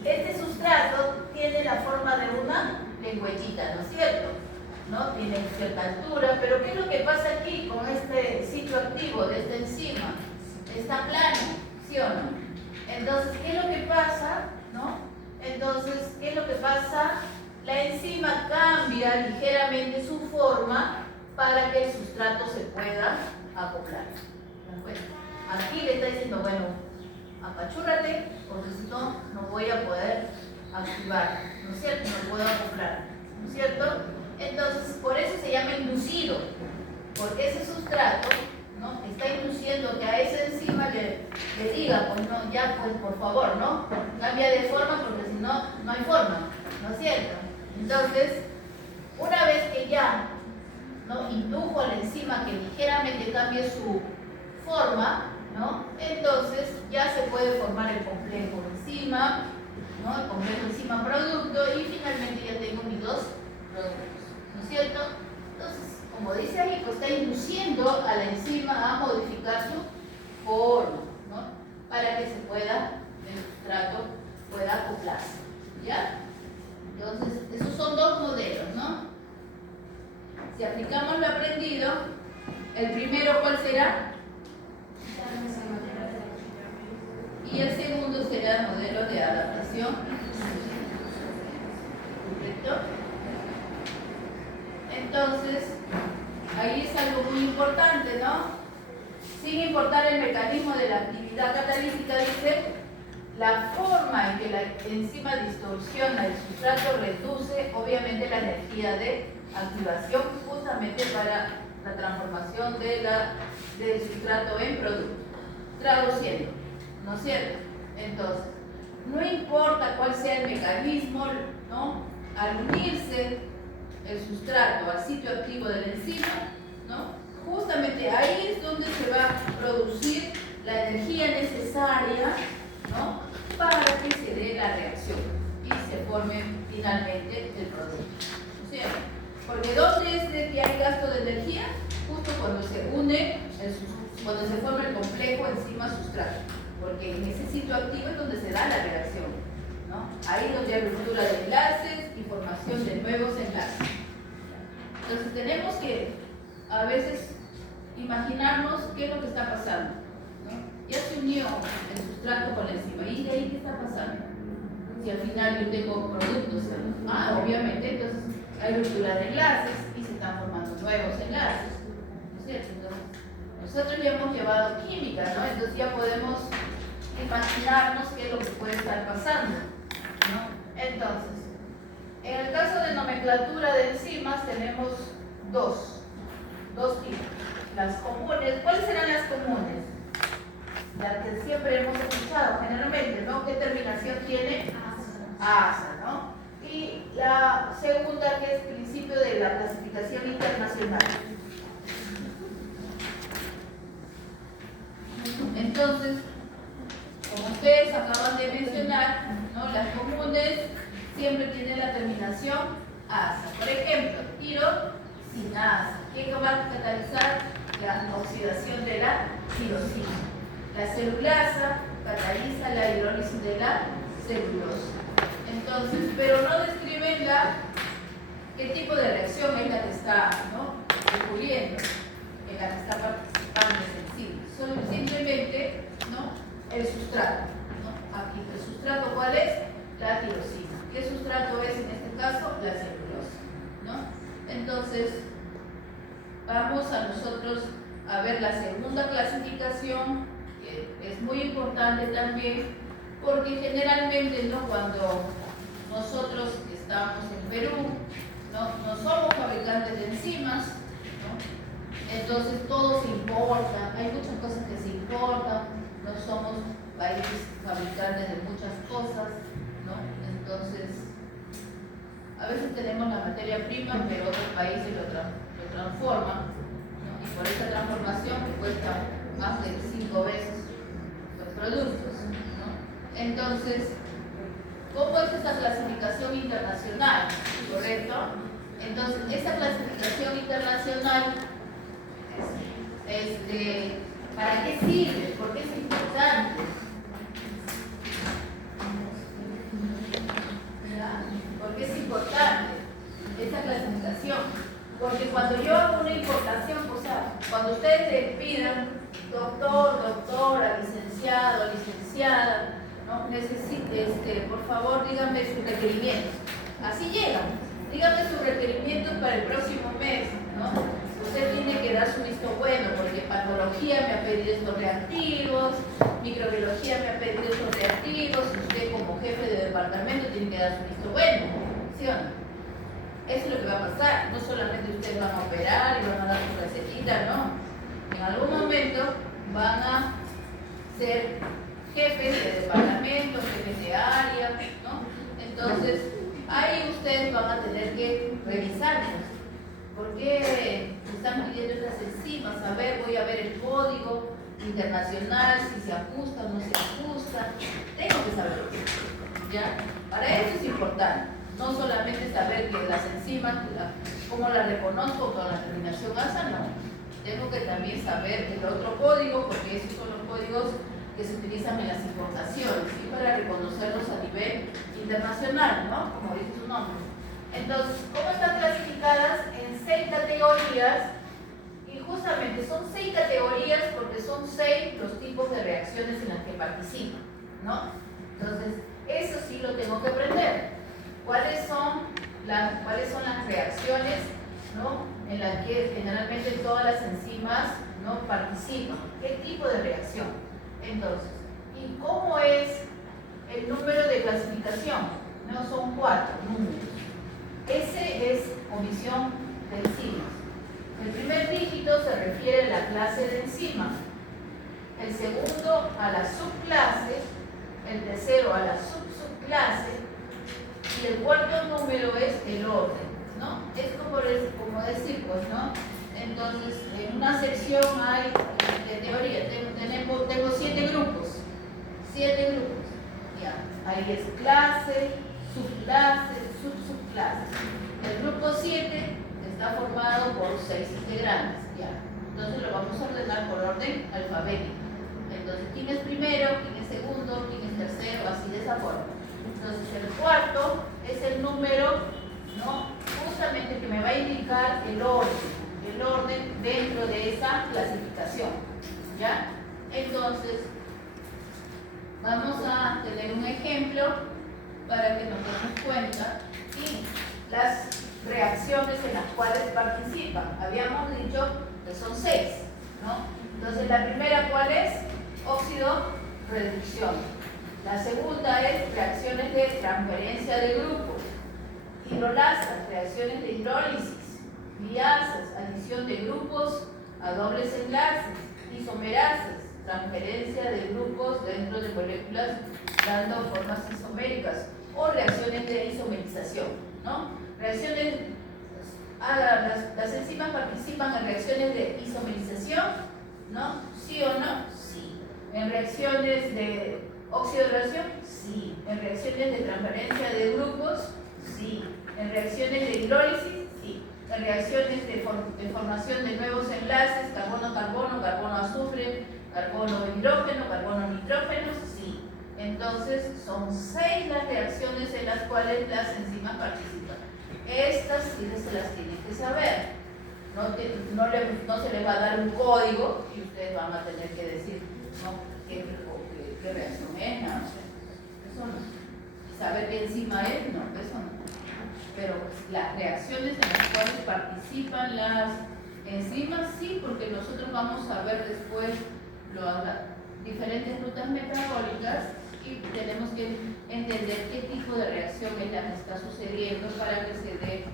Este sustrato tiene la forma de una lengüetita, ¿no es cierto? ¿No? Tiene cierta altura, pero ¿qué es lo que pasa aquí con este sitio activo de esta enzima? Está plano, ¿sí o no? Entonces, ¿qué es lo que pasa? ¿No? Entonces, ¿qué es lo que pasa? La enzima cambia ligeramente su forma para que el sustrato se pueda acoplar. ¿De acuerdo? Aquí le está diciendo, bueno, apachúrate, porque si no, no voy a poder activar, ¿no es cierto? No puedo acoplar, ¿no es cierto? Entonces, por eso se llama inducido, porque ese sustrato, ¿no?, está induciendo que a esa enzima le diga, pues no, ya, pues por favor, ¿no? Cambia de forma, porque si no, no hay forma, ¿no es cierto? Entonces, una vez que ya, ¿no?, indujo a la enzima que ligeramente cambie su forma, ¿no?, entonces ya se puede formar el complejo enzima, ¿no?, el complejo enzima producto, y finalmente ya tengo mis dos productos, ¿no es cierto? Entonces, como dice ahí, pues está induciendo a la enzima a modificar su forma, ¿no?, para que se pueda, el sustrato pueda acoplarse, ¿ya? Entonces, esos son dos modelos, ¿no? Si aplicamos lo aprendido, el primero, ¿cuál será? Y el segundo será el modelo de adaptación. ¿Correcto? Entonces, ahí es algo muy importante, ¿no? Sin importar el mecanismo de la actividad catalítica, dice, la forma en que la enzima distorsiona el sustrato reduce obviamente la energía de activación justamente para la transformación del sustrato en producto. Traduciendo, ¿no es cierto? Entonces, no importa cuál sea el mecanismo, ¿no?, al unirse el sustrato al sitio activo de la enzima, ¿no?, justamente ahí es donde se va a producir la energía necesaria, ¿no?, para que se dé la reacción y se forme finalmente el producto, ¿no es cierto? Porque ¿dónde es de que hay gasto de energía? Justo cuando se une, cuando se forma el complejo enzima-sustrato, porque en ese sitio activo es donde se da la reacción, ¿no? Ahí donde hay ruptura de enlaces y formación de nuevos enlaces. Entonces tenemos que a veces imaginarnos qué es lo que está pasando, ¿no? Ya se unió el sustrato con la enzima, ¿y de ahí qué está pasando? Si al final yo tengo productos, obviamente, entonces hay ruptura de enlaces y se están formando nuevos enlaces, ¿no es cierto? Entonces, nosotros ya hemos llevado química, ¿no? Entonces ya podemos imaginarnos qué es lo que puede estar pasando, ¿no? Entonces, en el caso de nomenclatura de enzimas tenemos dos tipos. Las comunes, ¿cuáles serán las comunes? Las que siempre hemos escuchado generalmente, ¿no? ¿Qué terminación tiene? Asa, ¿no? Y la segunda, que es principio de la clasificación internacional. Entonces, como ustedes acaban de mencionar, ¿no?, las comunes siempre tienen la terminación asa. Por ejemplo, tirosinasa, que va a catalizar la oxidación de la tirosina. La celulasa cataliza la hidrólisis de la celulosa. Entonces, pero no describen qué tipo de reacción es la que está, ¿no?, ocurriendo, en la que está participando esa enzima. Solo simplemente, ¿no?, el sustrato, ¿no? Aquí, ¿el sustrato cuál es? La tirosina. ¿Qué sustrato es en este caso? La celulosa, ¿no? Entonces, vamos a nosotros a ver la segunda clasificación, que es muy importante también, porque generalmente, ¿no?, cuando nosotros estamos en Perú, no somos fabricantes de enzimas, ¿no? Entonces todo se importa, hay muchas cosas que se importan, no somos países fabricantes de muchas cosas, ¿no? Entonces, a veces tenemos la materia prima, pero otros países lo transforman, ¿no? Y por esa transformación cuesta más de 5 veces los productos, ¿no? Entonces, ¿cómo es esa clasificación internacional? ¿Correcto? Entonces, esa clasificación internacional, ¿para qué sirve? ¿Por qué es importante? ¿Por qué es importante? Porque cuando yo hago una importación, o sea, cuando ustedes le pidan doctor, doctora, licenciado, licenciada, ¿no? Por favor, díganme sus requerimientos. Así llegan. Díganme sus requerimientos para el próximo mes, ¿no? Usted tiene que dar su visto bueno, porque patología me ha pedido estos reactivos, microbiología me ha pedido estos reactivos, y usted como jefe de departamento tiene que dar su visto bueno, ¿sí o no? Eso es lo que va a pasar. No solamente ustedes van a operar y van a dar su recetita, no. En algún momento van a ser jefes de departamento, jefes de área, ¿no? Entonces, ahí ustedes van a tener que revisarlos. ¿Por qué están pidiendo estas enzimas? A ver, voy a ver el código internacional, si se ajusta o no se ajusta. Tengo que saberlo, ¿ya? Para eso es importante. No solamente saber que las enzimas, cómo las reconozco con la terminación ASA, no. Tengo que también saber el otro código, porque esos son los códigos que se utilizan en las importaciones, y para reconocerlos a nivel internacional, ¿no? Como dice su nombre. Entonces, ¿cómo están clasificadas? En 6 categorías, y justamente son 6 categorías porque son 6 los tipos de reacciones en las que participan, ¿no? Entonces, eso sí lo tengo que aprender. ¿Cuáles son las reacciones, ¿no? En las que generalmente todas las enzimas, ¿no? Participan? ¿Qué tipo de reacción? Entonces, ¿y cómo es el número de clasificación? No, son 4 números. Ese es comisión de enzimas. El primer dígito se refiere a la clase de enzima, el segundo a la subclase, el tercero a la subclase, y el cuarto número es el orden, ¿no? Es como decir, pues, ¿no? Entonces, en una sección hay de teoría, tengo 7 grupos, 7 grupos, ya. Ahí es clase, subclase, subclase. El grupo 7 está formado por 6 integrantes, ya. Entonces lo vamos a ordenar por orden alfabético. Entonces, ¿quién es primero? ¿Quién es segundo? ¿Quién es tercero? Así de esa forma. Entonces, el cuarto es el número, ¿no? Justamente que me va a indicar el orden dentro de esa clasificación, ¿ya? Entonces, vamos a tener un ejemplo para que nos demos cuenta y las reacciones en las cuales participan. Habíamos dicho que son 6, ¿no? Entonces, la primera, ¿cuál es? Óxido-reducción. La segunda es reacciones de transferencia de grupos. Hidrolasas, reacciones de hidrólisis. Liasas, adición de grupos a dobles enlaces. Isomerasas, transferencia de grupos dentro de moléculas dando formas isoméricas. O reacciones de isomerización, ¿no? Las enzimas participan en reacciones de isomerización, ¿no? ¿Sí o no? Sí. En reacciones de oxidación, sí. En reacciones de transferencia de grupos, sí. En reacciones de hidrólisis, sí. En reacciones de formación de nuevos enlaces, carbono-carbono, carbono-azufre, carbono-hidrógeno, carbono-nitrógeno, sí. Entonces, son 6 las reacciones en las cuales las enzimas participan. Estas sí se las tienen que saber. No se les va a dar un código y ustedes van a tener que decir, ¿no? ¿Qué reacción es? No sé. Eso no. Saber qué enzima es, no, eso no. Pero las reacciones en las cuales participan las enzimas, sí, porque nosotros vamos a ver después diferentes rutas metabólicas y tenemos que entender qué tipo de reacción es la que está sucediendo para que se dé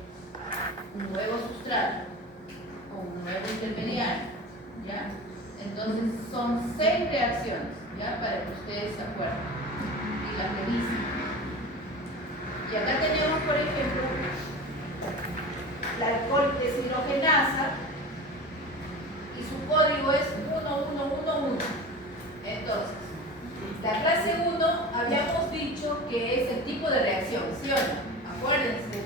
un nuevo sustrato o un nuevo intermediario, ¿ya? Entonces son 6 reacciones, ¿ya? Para que ustedes se acuerden y las revisen. Y acá tenemos, por ejemplo, la alcohol deshidrogenasa y su código es 1111. Entonces, la clase 1 habíamos dicho que es el tipo de reacción, ¿sí o no? Acuérdense,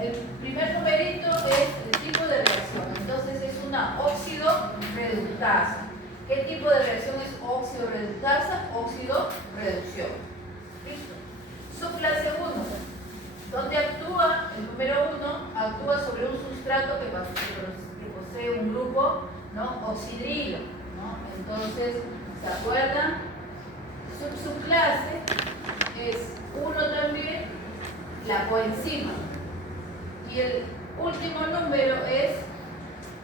el primer numerito es el tipo de reacción, entonces es una óxido-reductasa. ¿Qué tipo de reacción es óxido-reductasa? Óxido-reducción. ¿Listo? Subclase 1, donde actúa el número 1 actúa sobre un sustrato que posee un grupo, ¿no?, oxidrilo, ¿no? Entonces, ¿se acuerdan? Su clase es 1 también, la coenzima. Y el último número es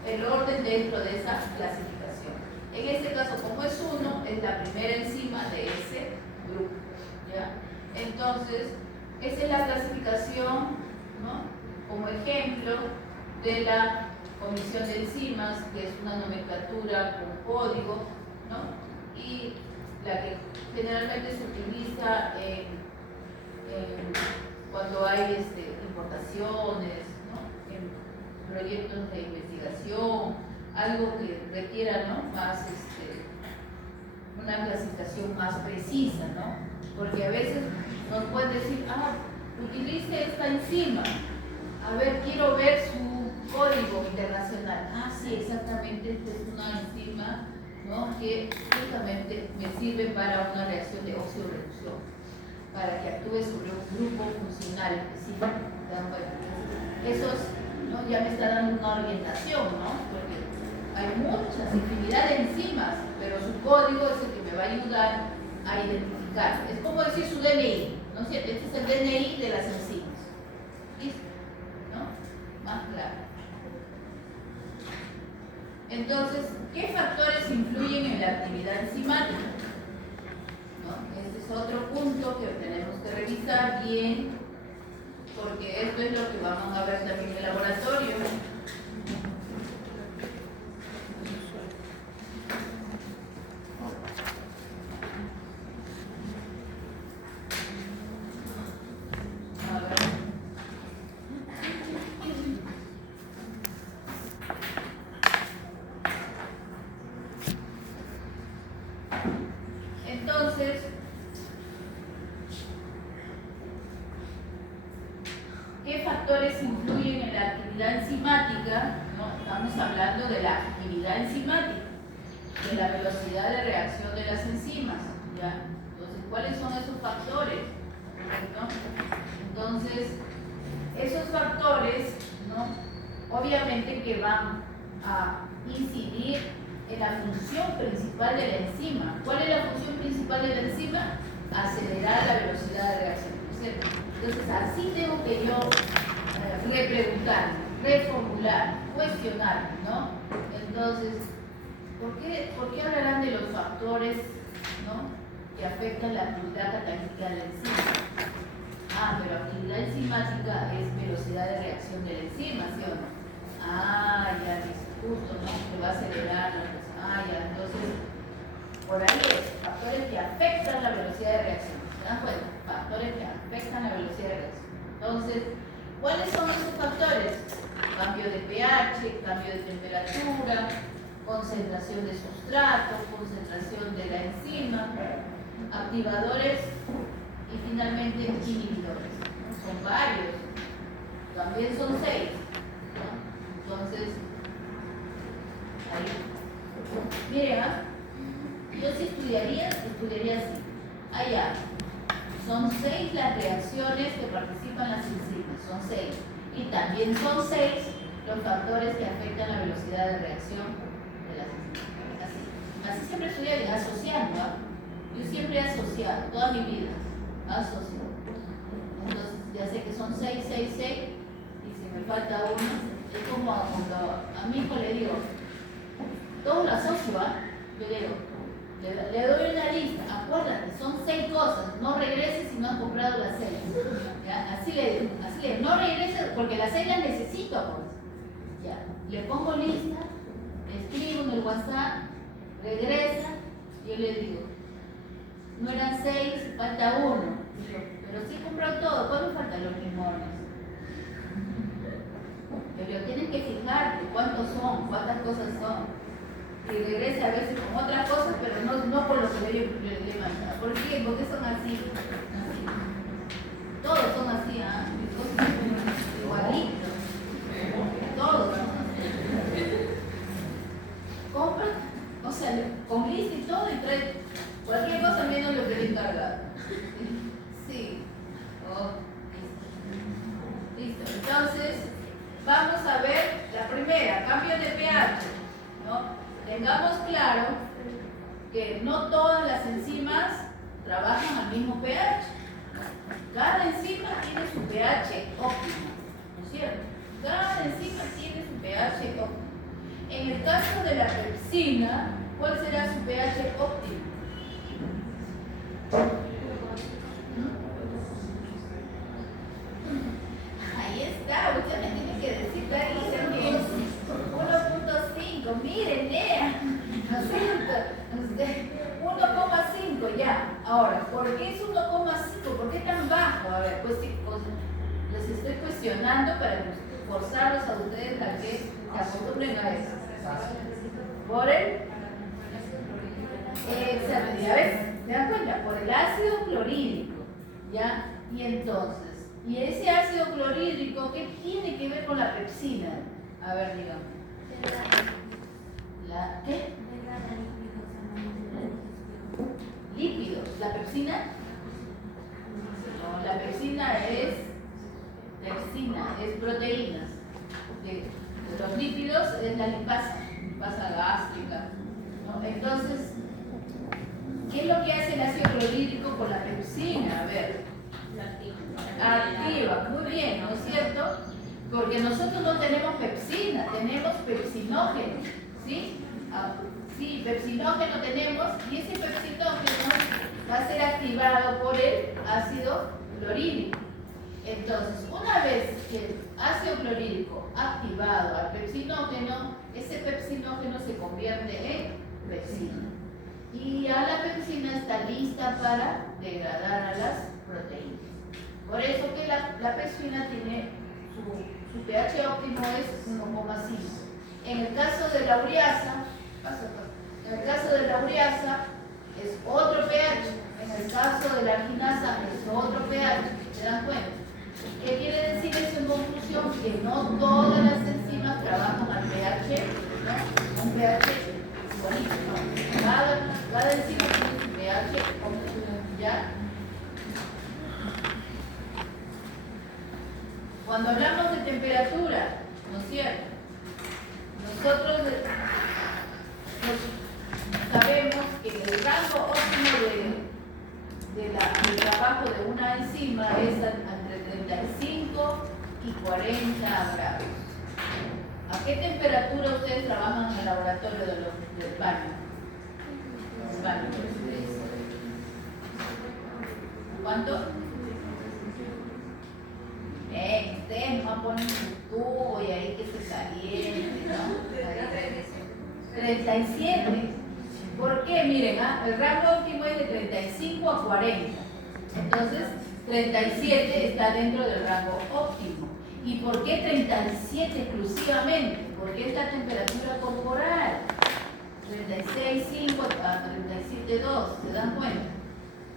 el orden dentro de esa clasificación. En este caso, como es 1, es la primera enzima de ese grupo, ¿ya? Entonces, esa es la clasificación, ¿no?, como ejemplo de la comisión de enzimas, que es una nomenclatura con código, ¿no?, y la que generalmente se utiliza cuando hay importaciones, ¿no?, en proyectos de investigación, algo que requiera, ¿no?, más una clasificación más precisa, ¿no? Porque a veces nos pueden decir, utilice esta enzima, a ver, quiero ver su código internacional. Sí, exactamente, esta es una enzima, ¿no?, que justamente me sirve para una reacción de oxidorreducción, para que actúe sobre un grupo funcional específico. Eso, ¿no?, ya me está dando una orientación, ¿no? Porque hay muchas, infinidad de enzimas, pero su código es el que me va a ayudar a identificar. Es como decir su DNI, ¿no es cierto? Este es el DNI de las enzimas. ¿Listo? ¿No? Más claro. Entonces, ¿qué factores influyen en la actividad enzimática? ¿No? Este es otro punto que tenemos que revisar bien, porque esto es lo que vamos a ver también en el laboratorio. Entonces, ¿qué factores influyen en la actividad enzimática? ¿No? Estamos hablando de la actividad enzimática, de la velocidad de reacción de las enzimas, ¿ya? Entonces, ¿cuáles son esos factores? ¿No? Entonces, esos factores, ¿no?, obviamente que van a incidir en la función principal de la enzima. ¿Cuál es la función principal de la enzima? Acelerar la velocidad de reacción, ¿cierto? Entonces, así tengo que yo repreguntar, reformular, cuestionar, ¿no? Entonces, ¿por qué hablarán de los factores, ¿no?, que afectan la actividad catalítica de la enzima? Pero actividad enzimática es velocidad de reacción de la enzima, ¿sí o no? Ya dice, justo, ¿no?, que va a acelerar la reacción. Ya, entonces, por ahí es, factores que afectan la velocidad de reacción. ¿Se dan cuenta? Factores que afectan la velocidad de reacción. Entonces, ¿cuáles son esos factores? Cambio de pH, cambio de temperatura, concentración de sustrato, concentración de la enzima, activadores y finalmente inhibidores. Son varios, también son 6, ¿no? Entonces, ahí. Miren, yo si estudiaría así. Allá, son 6 las reacciones que participan las enzimas, son 6. Y también son 6 los factores que afectan la velocidad de reacción de las enzimas. Así siempre estudiaría, asociando. Yo siempre he asociado, toda mi vida, asociado. Entonces, ya sé que son 6, 6, 6, y si me falta uno, es como cuando a mi hijo le digo, todo lo asocio, yo le digo, le doy una lista, acuérdate, son 6 cosas, no regreses si no has comprado las 6. Así le digo, no regreses porque las 6 las necesito, pues. Ya, le pongo lista, escribo en el WhatsApp, regresa, y yo le digo, no eran 6, falta 1. Pero sí he comprado todo, ¿cuándo faltan los limones? Pero tienes que fijarte cuántos son, cuántas cosas son. Y regresa a veces con otras cosas, pero no por lo que yo le mandaba. ¿Por qué? Porque son así. Todos son así, igualitos. Todos son así. Compra, o sea, con lista y todo, y trae cualquier cosa menos lo que le encargado. Sí. Listo. Entonces, enzima tiene su pH óptimo. En el caso de la pepsina, ¿cuál será su pH óptimo? Ahí está, usted me tiene que decir, Clarisa, que es 1.5. Miren, lea. ¿No es cierto? 1,5 ya. Ahora, ¿por qué es 1,5? ¿Por qué tan bajo? A ver, pues sí, les estoy cuestionando para forzarlos a ustedes a que se acostumbren a eso. Por el ya ves, ¿se dan cuenta? Por el ácido clorhídrico, ¿ya? Y entonces, ¿y ese ácido clorhídrico qué tiene que ver con la pepsina? A ver, dígame. ¿La qué? Lípidos. ¿La pepsina? No, la pepsina es proteínas. De los lípidos es la lipasa gástrica, ¿no? Entonces, ¿qué es lo que hace el ácido clorhídrico con la pepsina? A ver. Activa, muy bien, ¿no es cierto? Porque nosotros no tenemos pepsina, tenemos pepsinógeno, ¿sí? Sí, pepsinógeno tenemos, y ese pepsinógeno va a ser activado por el ácido clorhídrico. Entonces, una vez que el ácido clorhídrico ha activado al pepsinógeno, ese pepsinógeno se convierte en pepsina. Y ya la pepsina está lista para degradar a las proteínas. Por eso que la pepsina tiene su pH óptimo es 1,5. En el caso de la ureasa, es otro pH. En el caso de la arginasa es otro pH. ¿Se dan cuenta? ¿Qué quiere decir eso en conclusión? Que no todas las enzimas trabajan al pH, ¿no? Un pH bonito, ¿no? Cada enzima tiene su pH óptimo, ¿ya? Cuando hablamos de temperatura, ¿no es cierto? Nosotros sabemos que el rango óptimo del trabajo de una enzima es entre 35 y 40 grados. ¿A qué temperatura ustedes trabajan en el laboratorio del baño? ¿Cuánto? Ustedes no ponen su tubo y ahí que se caliente, ¿no? 37. ¿Por qué? Miren, el rango óptimo es de 35 a 40. Entonces, 37 está dentro del rango óptimo. ¿Y por qué 37 exclusivamente? Porque es la temperatura corporal. 36,5 a 37,2, ¿se dan cuenta?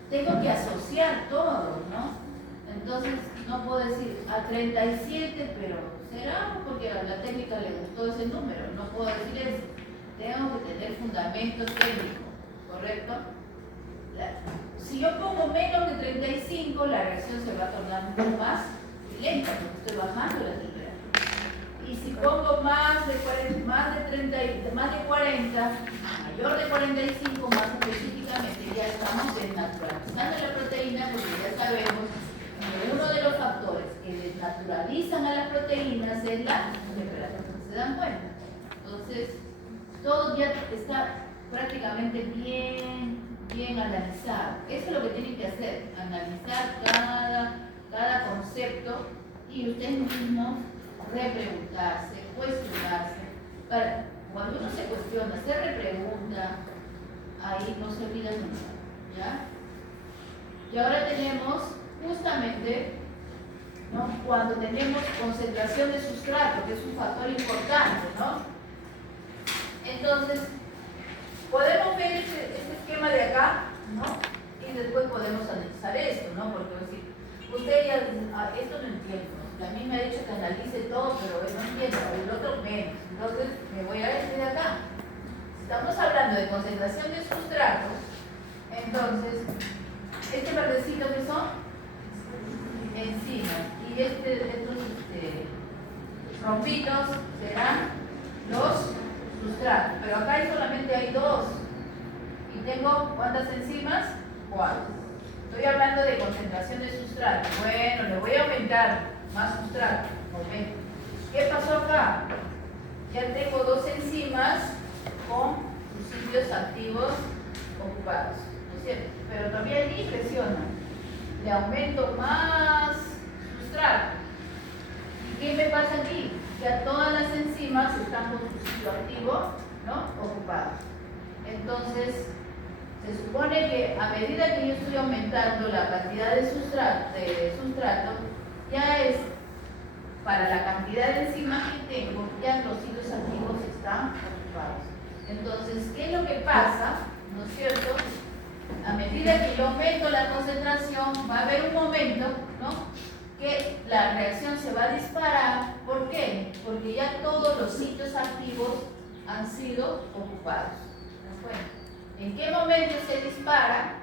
Tengo que asociar todo, ¿no? Entonces, no puedo decir a 37, pero será porque a la técnica le gustó ese número. No puedo decir eso. Tengo que tener fundamento técnico, ¿correcto? Si yo pongo menos de 35, la reacción se va a tornar un poco más lenta, porque estoy bajando la temperatura. Y si pongo más de 40, mayor de 45, más específicamente, ya estamos desnaturalizando la proteína, porque ya sabemos que uno de los factores que desnaturalizan a las proteínas es la temperatura. ¿Se dan cuenta? Entonces, todo ya está prácticamente bien analizado. Eso es lo que tienen que hacer, analizar cada concepto y ustedes mismos repreguntarse, cuestionarse. Cuando uno se cuestiona, se repregunta, ahí no se olvida nunca, ¿ya? Y ahora tenemos justamente, ¿no? Cuando tenemos concentración de sustrato, que es un factor importante, ¿no? Entonces, podemos ver este esquema de acá, ¿no? Y después podemos analizar esto, ¿no? Porque si usted ya, esto no entiendo. A mí me ha dicho que analice todo, pero no entiendo, el otro menos. Entonces, me voy a este de acá. Estamos hablando de concentración de sustratos. Entonces, este verdecito que son enzimas. Y estos rompitos serán los sustratos. Pero acá solamente hay dos. Y tengo, ¿cuántas enzimas? 4. Estoy hablando de concentración de sustrato. Bueno, le voy a aumentar más sustrato. Aumento. ¿Qué pasó acá? Ya tengo dos enzimas con sus sitios activos ocupados, ¿no es cierto? Pero todavía ni presiona. Le aumento más sustrato. ¿Y qué me pasa aquí? Ya todas las enzimas están con su sitio activo, ¿no?, ocupado. Entonces, se supone que a medida que yo estoy aumentando la cantidad de sustrato, ya es para la cantidad de enzimas que tengo, ya los sitios activos están ocupados. Entonces, ¿qué es lo que pasa? ¿No es cierto? A medida que yo aumento la concentración, va a haber un momento, ¿no?, que la reacción se va a disparar. ¿Por qué? Porque ya todos los sitios activos han sido ocupados. ¿De acuerdo? ¿En qué momento se dispara?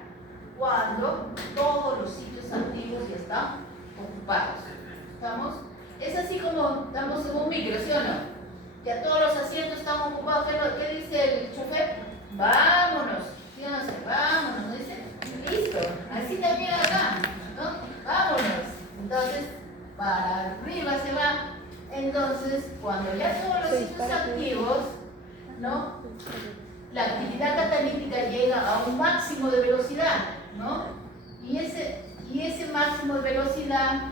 Cuando todos los sitios activos ya están ocupados. ¿Estamos? Es así como estamos en un micro, ¿sí o no? Ya todos los asientos están ocupados. ¿Qué dice el chofer? Vámonos. ¿Sí o no? Vámonos. ¿No dice? Listo. Así también acá, ¿no? Vámonos. Entonces, para arriba se va. Entonces, cuando ya todos los sitios activos, ¿no?, la actividad catalítica llega a un máximo de velocidad, ¿no? Y ese máximo de velocidad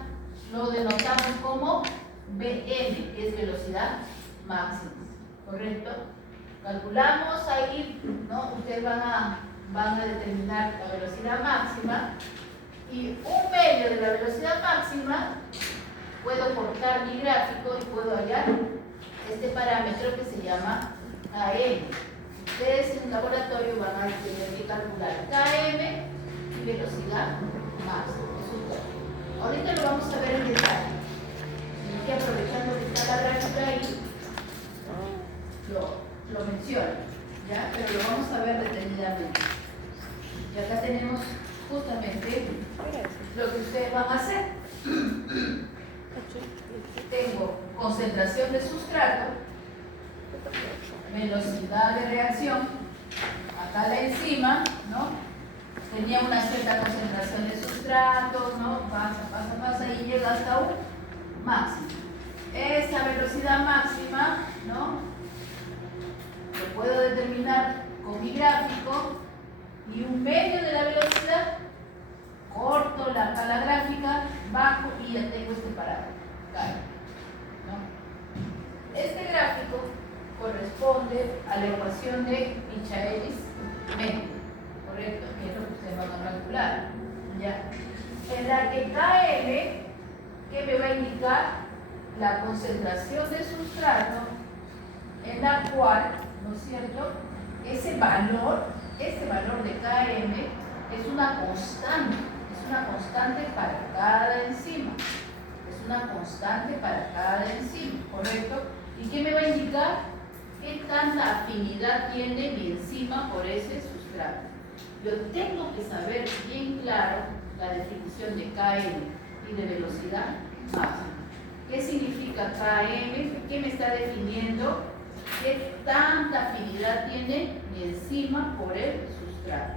lo denotamos como Vm, que es velocidad máxima, ¿correcto? Calculamos ahí, ¿no? Ustedes van a determinar la velocidad máxima, y un medio de la velocidad máxima, puedo cortar mi gráfico y puedo hallar este parámetro que se llama Km. Ustedes en un laboratorio van a tener que calcular Km y velocidad máxima. Eso es todo. Ahorita lo vamos a ver en detalle. Y aprovechando que está la gráfica ahí, lo menciono, ¿ya? Pero lo vamos a ver detenidamente. Y acá tenemos justamente lo que ustedes van a hacer. Tengo concentración de sustrato, velocidad de reacción, acá la enzima, ¿no?, tenía una cierta concentración de sustrato, ¿no?, pasa y llega hasta un máximo. Esa velocidad máxima, ¿no?, lo puedo determinar con mi gráfico, y un medio de la velocidad, corto la gráfica, bajo y ya tengo este parámetro, ¿no? Este gráfico corresponde a la ecuación de Michaelis-Menten, ¿correcto? Que es lo que ustedes van a calcular, ¿ya? En la que Km, que me va a indicar la concentración de sustrato, en la cual, ¿no es cierto?, ese valor de Km es una constante para cada enzima. Es una constante para cada enzima, ¿correcto? ¿Y qué me va a indicar? ¿Qué tanta afinidad tiene mi enzima por ese sustrato? Yo tengo que saber bien claro la definición de Km y de velocidad máxima. ¿Qué significa Km? ¿Qué me está definiendo? ¿Qué tanta afinidad tiene mi enzima por el sustrato?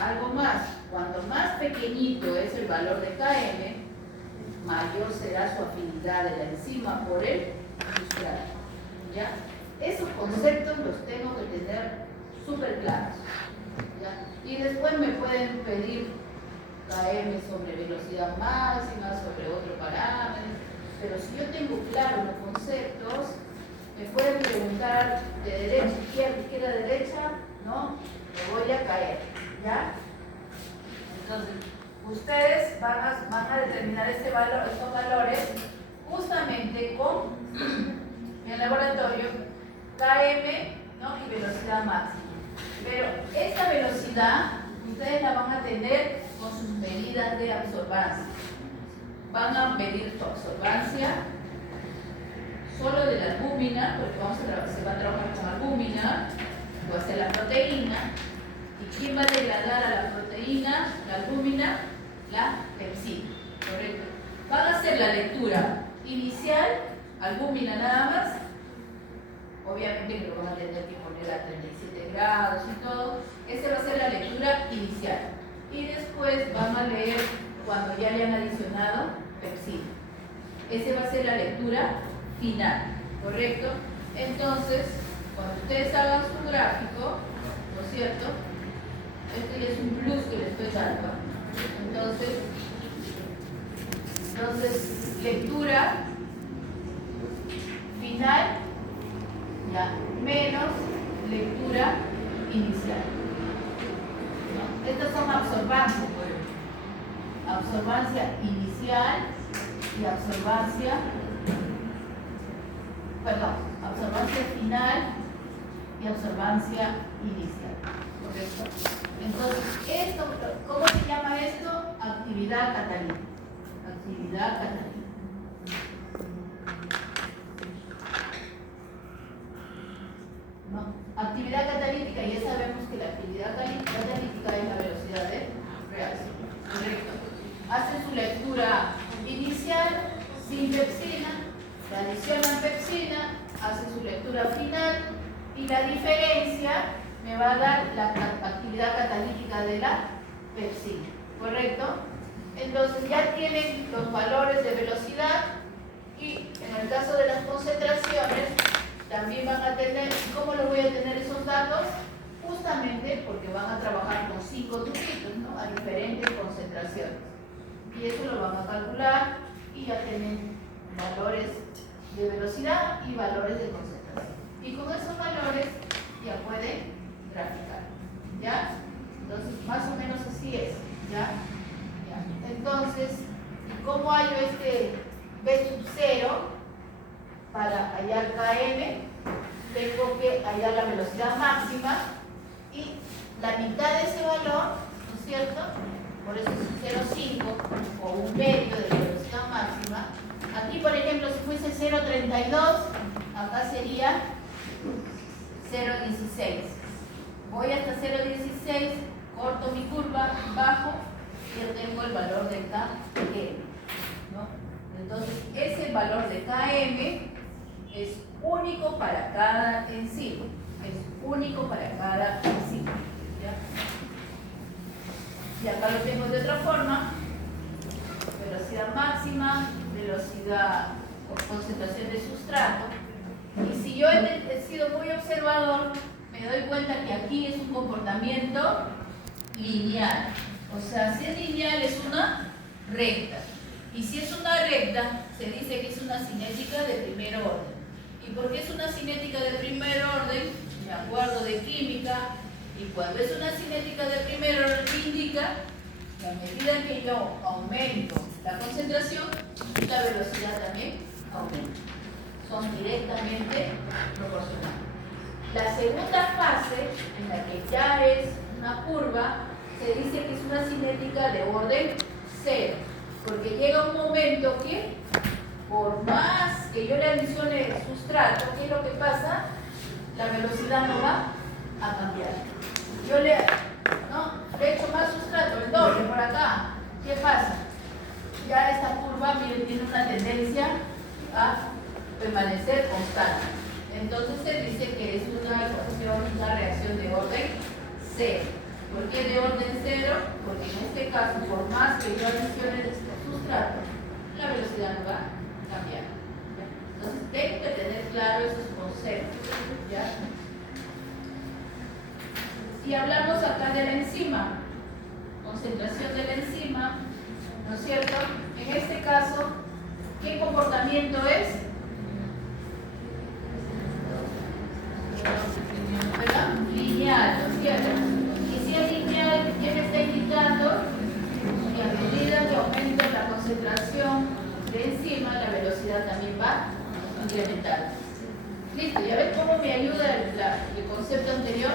Algo más, cuanto más pequeñito es el valor de Km, mayor será su afinidad de la enzima por el sustrato. ¿Ya? Esos conceptos los tengo que tener súper claros. ¿Ya? Y después me pueden pedir Km sobre velocidad máxima, sobre otro parámetro, pero si yo tengo claros los conceptos, me pueden preguntar de derecha, izquierda, derecha, ¿no? Me voy a caer, ¿ya? Entonces, ustedes van a determinar estos valores justamente con el laboratorio Km, ¿no?, y velocidad máxima. Pero esta velocidad ustedes la van a tener con sus medidas de absorbancia. Van a medir su absorbancia solo de la albúmina, porque se va a trabajar con albúmina, va a ser la proteína. ¿Y quién va a degradar a la proteína, la albúmina? La pepsina, ¿correcto? Van a hacer la lectura inicial, albúmina nada más. Obviamente que lo van a tener que poner a 37 grados y todo. Esa va a ser la lectura inicial. Y después van a leer cuando ya le han adicionado pepsina. Esa va a ser la lectura final, ¿correcto? Entonces, cuando ustedes hagan su gráfico, ¿no es cierto? Este ya es un plus que les estoy dando. Entonces lectura final, ya, menos lectura inicial. ¿No? Estas son absorbancias. Absorbancia inicial y absorbancia final y absorbancia inicial. ¿Correcto? Entonces, esto, ¿cómo se llama esto? Actividad catalítica. Actividad catalítica. ¿No? Actividad catalítica, ya sabemos que la actividad catalítica es la velocidad de reacción. ¿Correcto? Hacen su lectura inicial sin pepsina, la adicionan pepsina, hacen su lectura final y la diferencia me va a dar la actividad catalítica de la pepsina, ¿correcto? Entonces ya tienen los valores de velocidad y en el caso de las concentraciones también van a tener. ¿Cómo les voy a tener esos datos? Justamente porque van a trabajar con 5 tubitos, ¿no? A diferentes concentraciones. Y eso lo van a calcular y ya tienen valores de velocidad y valores de concentración. Y con esos valores ya pueden graficar, ¿ya? Entonces, más o menos así es, ¿ya? Entonces, ¿cómo hallo este B sub 0 para hallar Km? Tengo que hallar la velocidad máxima y la mitad de ese valor, ¿no es cierto? Por eso es 0,5 o un medio de la velocidad máxima. Aquí, por ejemplo, si fuese 0,32, acá sería 0,16. Voy hasta 0,16, corto mi curva, bajo y obtengo el valor de Km, ¿no? Entonces, ese valor de Km es único para cada enzima. Es único para cada enzima. ¿Ya? Y acá lo tengo de otra forma. Velocidad máxima, velocidad o concentración de sustrato. Y si yo he sido muy observador, me doy cuenta que aquí es un comportamiento lineal. O sea, si es lineal es una recta. Y si es una recta, se dice que es una cinética de primer orden. ¿Y por qué es una cinética de primer orden? Me acuerdo de química. Y cuando es una cinética de primer orden, indica que a medida que yo aumento la concentración, la velocidad también aumenta. Son directamente proporcionales. La segunda fase, en la que ya es una curva, se dice que es una cinética de orden 0, porque llega un momento que, por más que yo le adicione el sustrato, ¿qué es lo que pasa? La velocidad no va a cambiar. Yo le echo más sustrato, el doble por acá. ¿Qué pasa? Ya esta curva, miren, tiene una tendencia a permanecer constante. Entonces se dice que es una reacción de orden 0. ¿Por qué de orden 0? Porque en este caso, por más que yo adicione el sustrato, la velocidad no va a cambiar. ¿Ya? Entonces tengo que tener claro esos conceptos. ¿Ya? Y hablamos acá de la enzima, concentración de la enzima, ¿no es cierto? En este caso, ¿qué comportamiento es? ¿Verdad? Lineal, ¿no es cierto? Y si es lineal, ¿qué me está indicando? Que a medida que aumento la concentración de enzima, la velocidad también va a incrementar. Listo, ¿ya ves cómo me ayuda el concepto anterior?